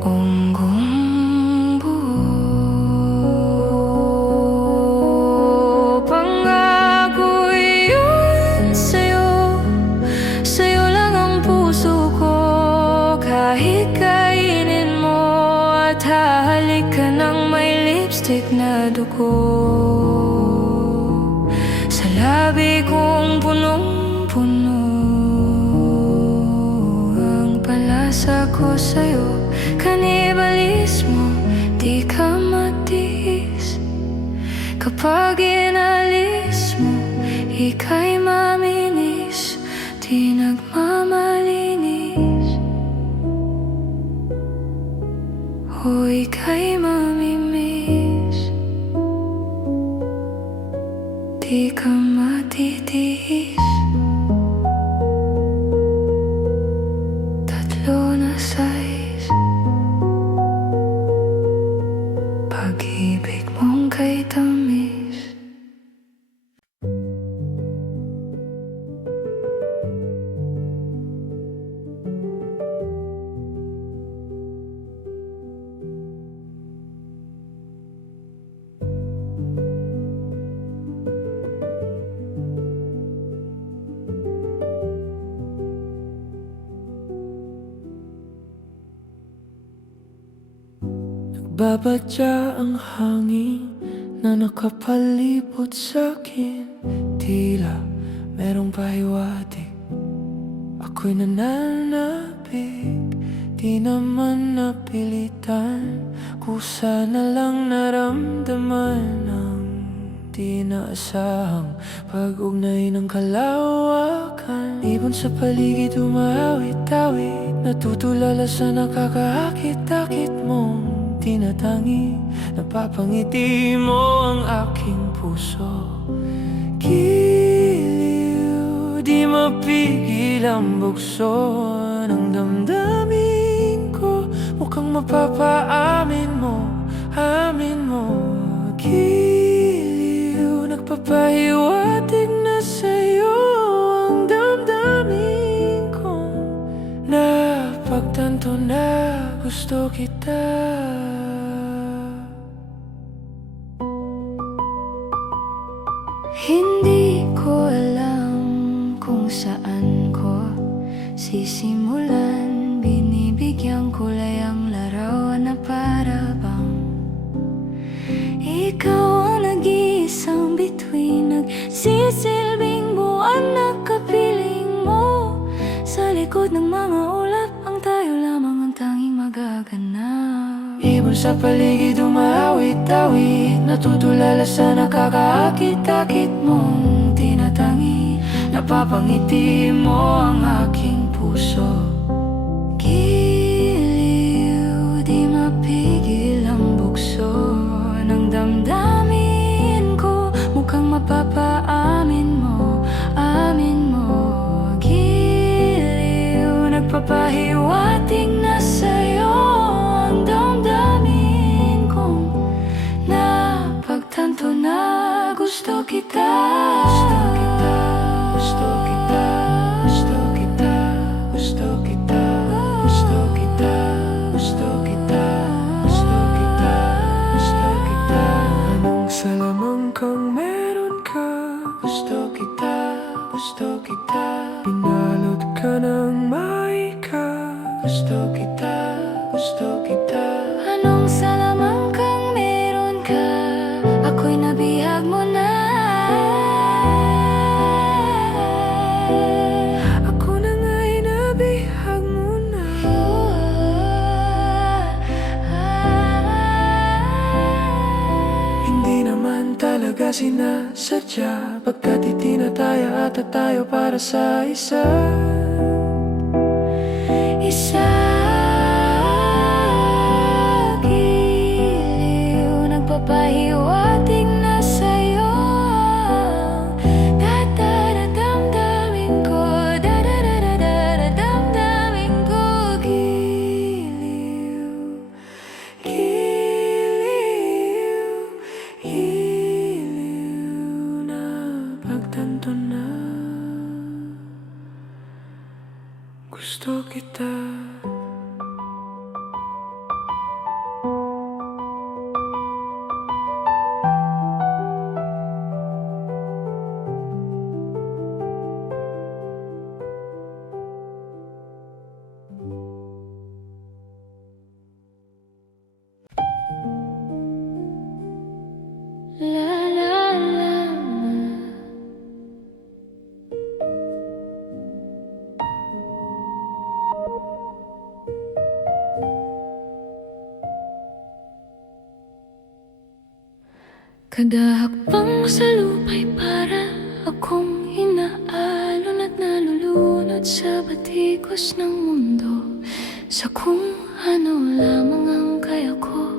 unggong buo. Pangako yun sa'yo, sa'yo lang ang puso ko. Kahit kainin mo at hahalik ka ng may lipstick na dugo, sa labi kong punong-puno ang palasa ko sa'yo. Kanibalismo, di ka matiis. Kapag inalis mo, ika'y maminis, di nagmamalinis. O ika'y mamimiss, di ka matitiis. Tatlo na size, pag-ibig mong kay tamis. Nagbabadya ang hangin na nakapalibot sa'kin. Tila merong pahiwatig, ako'y nananabik. Di naman napilitan, kusa na lang naramdaman ang di naasahang pag-ugnay ng kalawakan. Ibon sa paligid umawit-awit, natutulala sa nakakaakit-akit mong tinatangi. Napapangiti mo ang aking puso. Giliw, di mapigil ang bukso ng damdamin ko. Mukhang mapapaamin mo, amin mo. Giliw, nagpapahiwatig na sa'yo ang damdamin ko. Napagtanto na gusto kita. Hindi ko alam kung saan ko sisimulan. Binibigyan kulay ang larawan na para bang ikaw ang nag-iisang bituin, nagsisilbing buwan na kapiling mo. Sa likod ng mga ulap, ang tayo lamang ang tanging magaganap. Ibon sa paligid umawit-awit, natutulala sa nakakaakit-akit mong tinatangi. Napapangiti mo ang aking puso. gusto kita, gusto kita. Anong salamang kang meron ka? Ako'y nabihag mo na. Ako na nga'y nabihag mo na. Hindi naman talaga sinasadya, pagkat itinataya at tayo para sa isa. Isa giliw, nagpapahiwatig na sa'yo. Dadadadamdamin ko, dadadadadamdamin ko. Giliw, giliw, giliw na pagtanto na gusto kita. La la la. Kada hakbang sa lupa'y para akong inaalon at nalulunod sa batikos ng mundo, sa kung ano lamang ang kaya ko.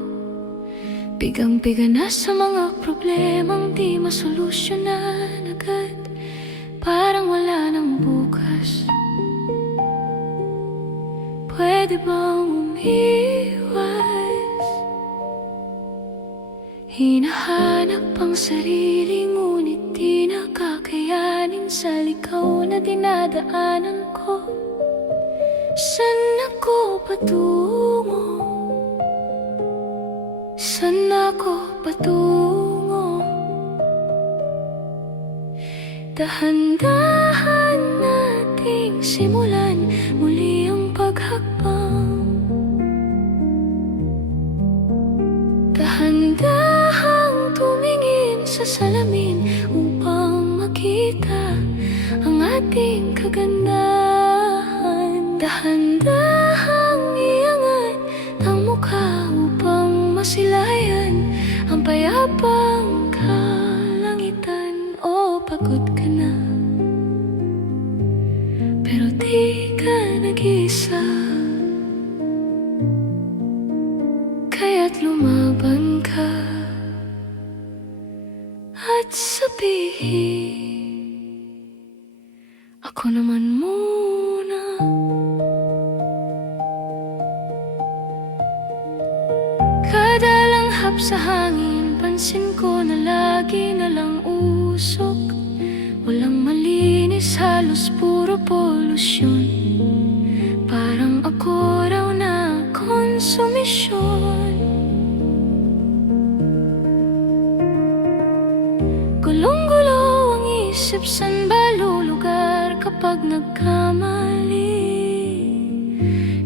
Bigang-biga na sa mga problemang di masolusyonan agad, parang wala nang bukas. Pwede bang umiwas? Hinahanap ang sarili, ngunit di nakakayanin sa likaw na dinadaanan ko. Saan ako patungo? Saan ako patungo? Dahan-dahan nating simulan muli ang paghakbang. Dahan-dahang tumingin sa salamin upang makita ang ating kagandahan. Dahan-dahang iangat ang mukha upang masilayan ang payapang kalangitan. O pagod ka na, pero di ka nag-isa, kaya't lumaban ka at sabihin, ako naman muna. Kada langhap sa hangin, pansin ko na lagi na lang usok. Walang malinis, halos puro polusyon. Parang ako raw na konsumisyon. Gulong-gulo ang isip, san ba lulugar kapag nagkamali?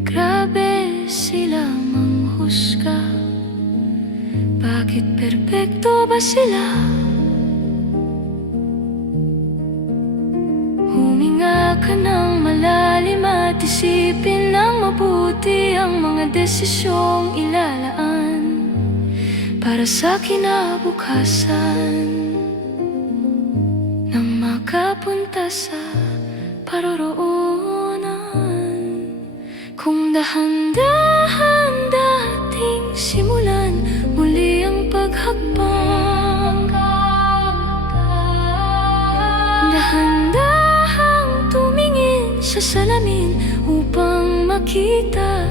Grabe sila manghusga, bakit perpekto ba sila? Huminga ka ng malalim at isipin ng mabuti ang mga desisyong ilalaan para sa kinabukasan, nang makapunta sa paroroonan. Kung dahan-dahan dating simulan muli ang paghakbang, dahan-dahang tumingin sa salamin upang makita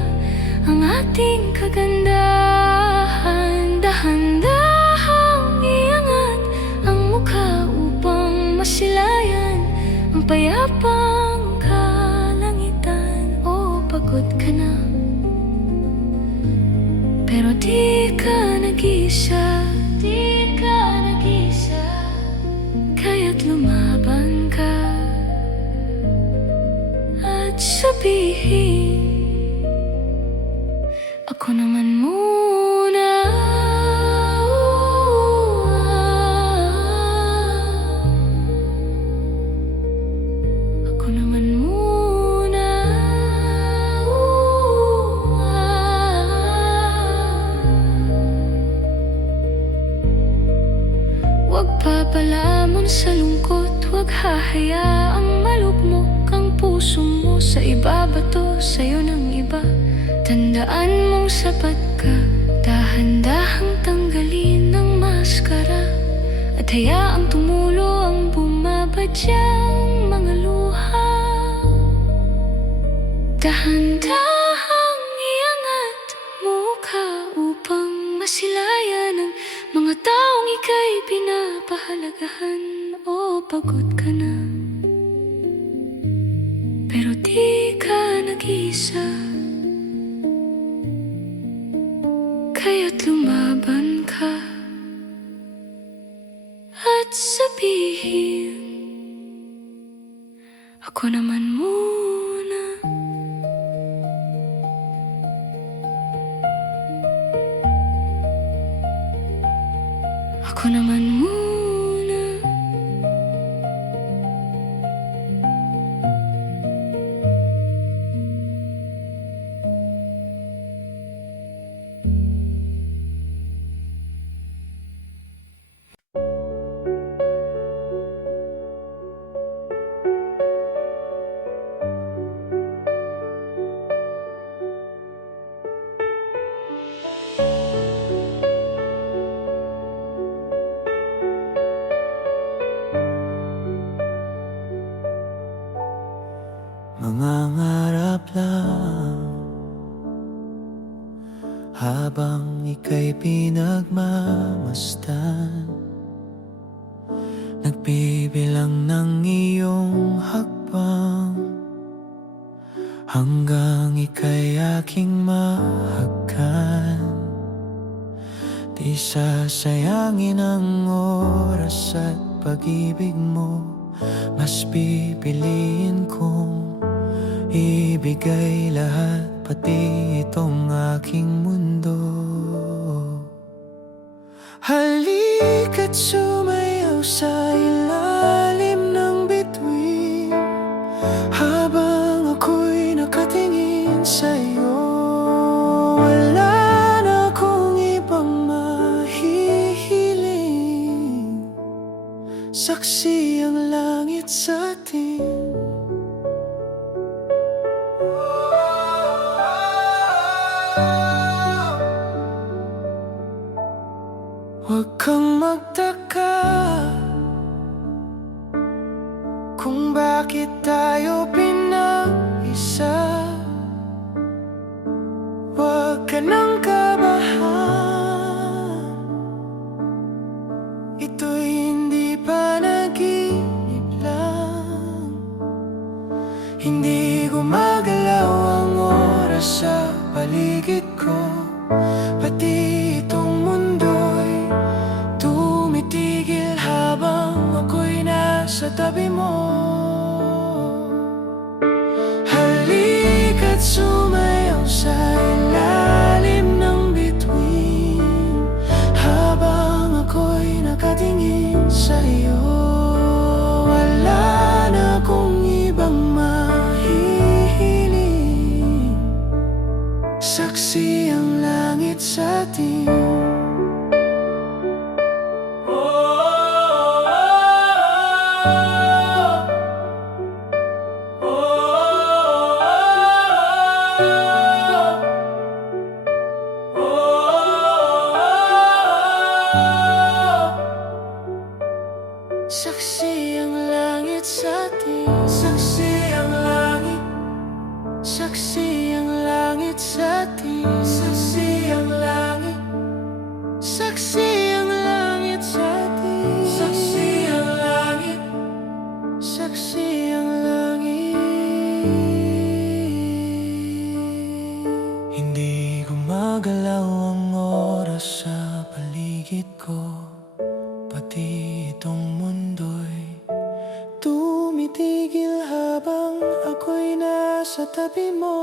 ang ating kagandahan. Dahan-dahang iangat ang mukha upang masilayan ang payapang kalangitan. O pagod ka na, pero di ka nag-isa, di ka nag-isa, kaya't lumaban ka at sabihin, Ako naman muna. Ako naman muna. Huwag papalamon sa lungkot, huwag hahayaang malugmok ang puso mo sa ibabato sa'yo ng iba. Tandaan mong sapat ka, dahan-dahang tanggalin ang maskara, at hayaang tumulo ang bumabadyang mga luha. Dahan-dahang iangat mukha upang masilayan ang mga taong ika'y pinapahalagahan. O pagod ka na, pero di ka nag-iisa, kaya't lumaban ka at sabihin, ako naman muna. Ako naman muna. Mangangarap lang habang ika'y pinagmamasdan, nagbibilang ng iyong hakbang hanggang ika'y aking mahagkan. Di sasayangin ang oras at pag-ibig mo, mas pipiliin kong ibigay lahat, pati itong aking mundo. Halika't sumayaw sa ilalim ng bituin, habang ako'y nakatingin sa'yo. Wala na akong ibang mahihiling, saksi ang langit sa atin. Huwag kang magtaka kung bakit tayo pinag-isa. Huwag ka nang kabahan, ito'y hindi panaginip lang. Hindi gumagalaw ang oras sa paligid ko, pati itong mundo'y tumitigil habang ako'y nasa tabi mo. Halika't sumayaw sa ilalim ng bituin, habang ako'y nakatingin sa'yo. Wala na akong ibang mahihiling, saksi ang langit sa atin. Saksi ang langit sa atin. Saksi ang langit. Saksi ang langit sa atin. Saksi ang langit. Saksi ang langit sa atin. Saksi ang langit. Saksi ang langit. Hindi gumagalaw ang oras sa paligid ko, pati itong mundo'y tumitigil habang ako'y nasa tabi mo.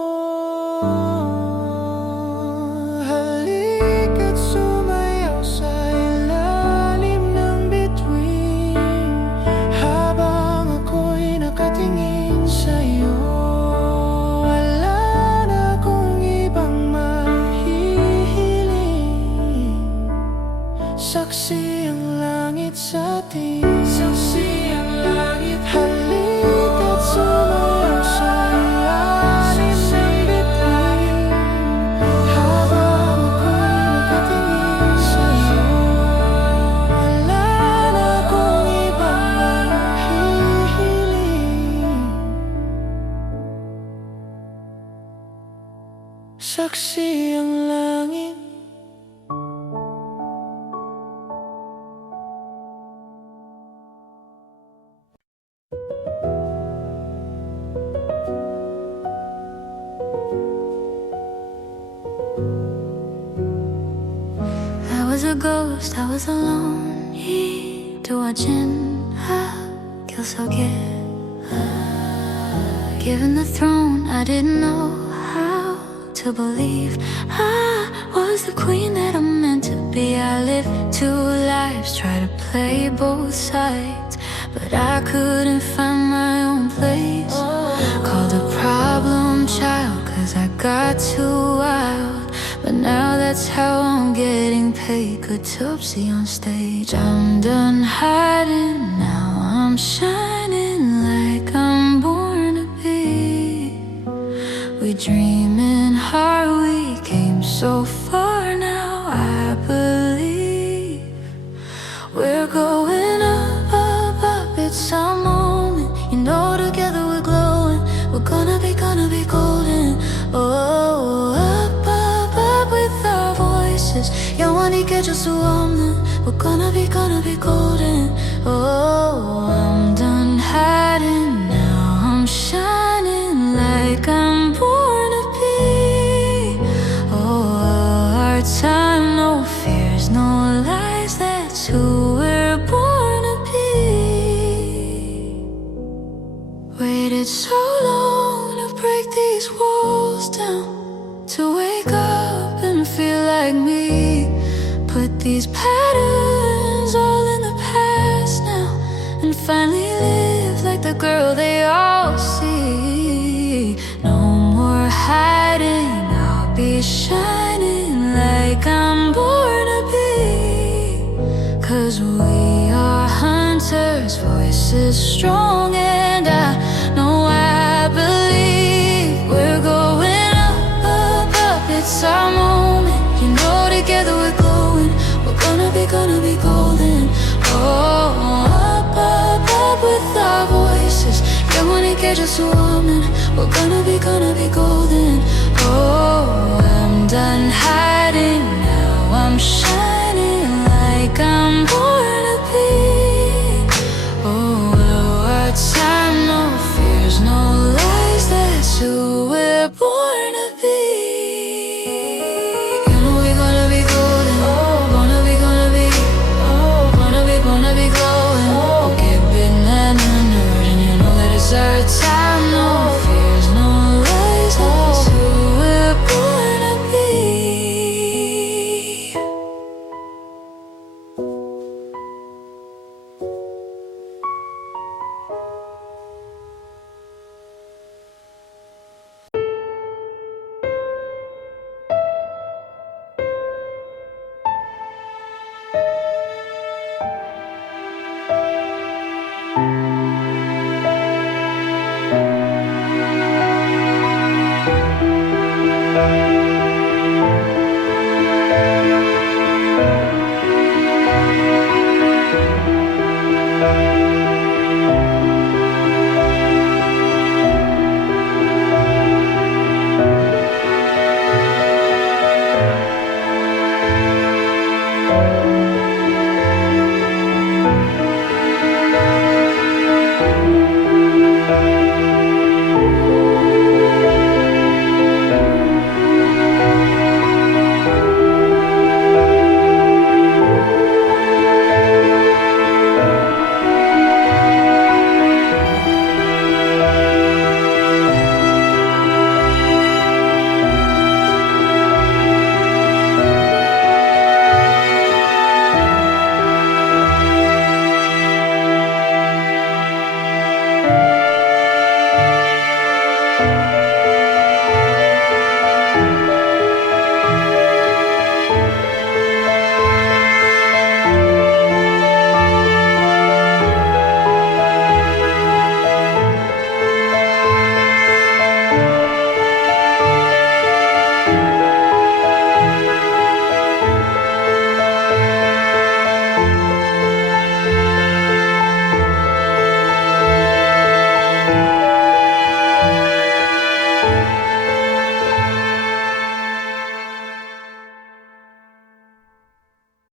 saksi ang langit. I was a ghost, I was alone 이루어진 학교 속에 Given the throne, I didn't know how to believe I was the queen that I'm meant to be. I lived two lives, try to play both sides, but I couldn't find my own place. Called a problem child, cause I got too wild. But now that's how I'm getting paid. Good Topsy on stage. I'm done hiding, now I'm shining like I'm born to be. We dream in heart, we came so far. Now I believe we're going up, up, up. It's our moment, you know, together we're glowing. We're gonna be golden. Oh, up, up, up with our voices. 영원히 깨질 수 없는. We're gonna be golden. Oh, I'm done hiding, now I'm shining like I'm born to be. Oh, our time, no fears, no lies. That's who we're born to be. Waited so long to break these walls down, to wake up and feel like me. Put these patterns all in the past now, and finally live like the girl they all see. No more hiding, I'll be shining like I'm born to be. Cause we are hunters, voices strong, and I know I believe we're going up, up, up. It's our moment, you know, together we're glowing. We're gonna be golden. Oh, up, up, up with our voices. 영원히 깨질 수 없는. We're gonna be golden. Oh,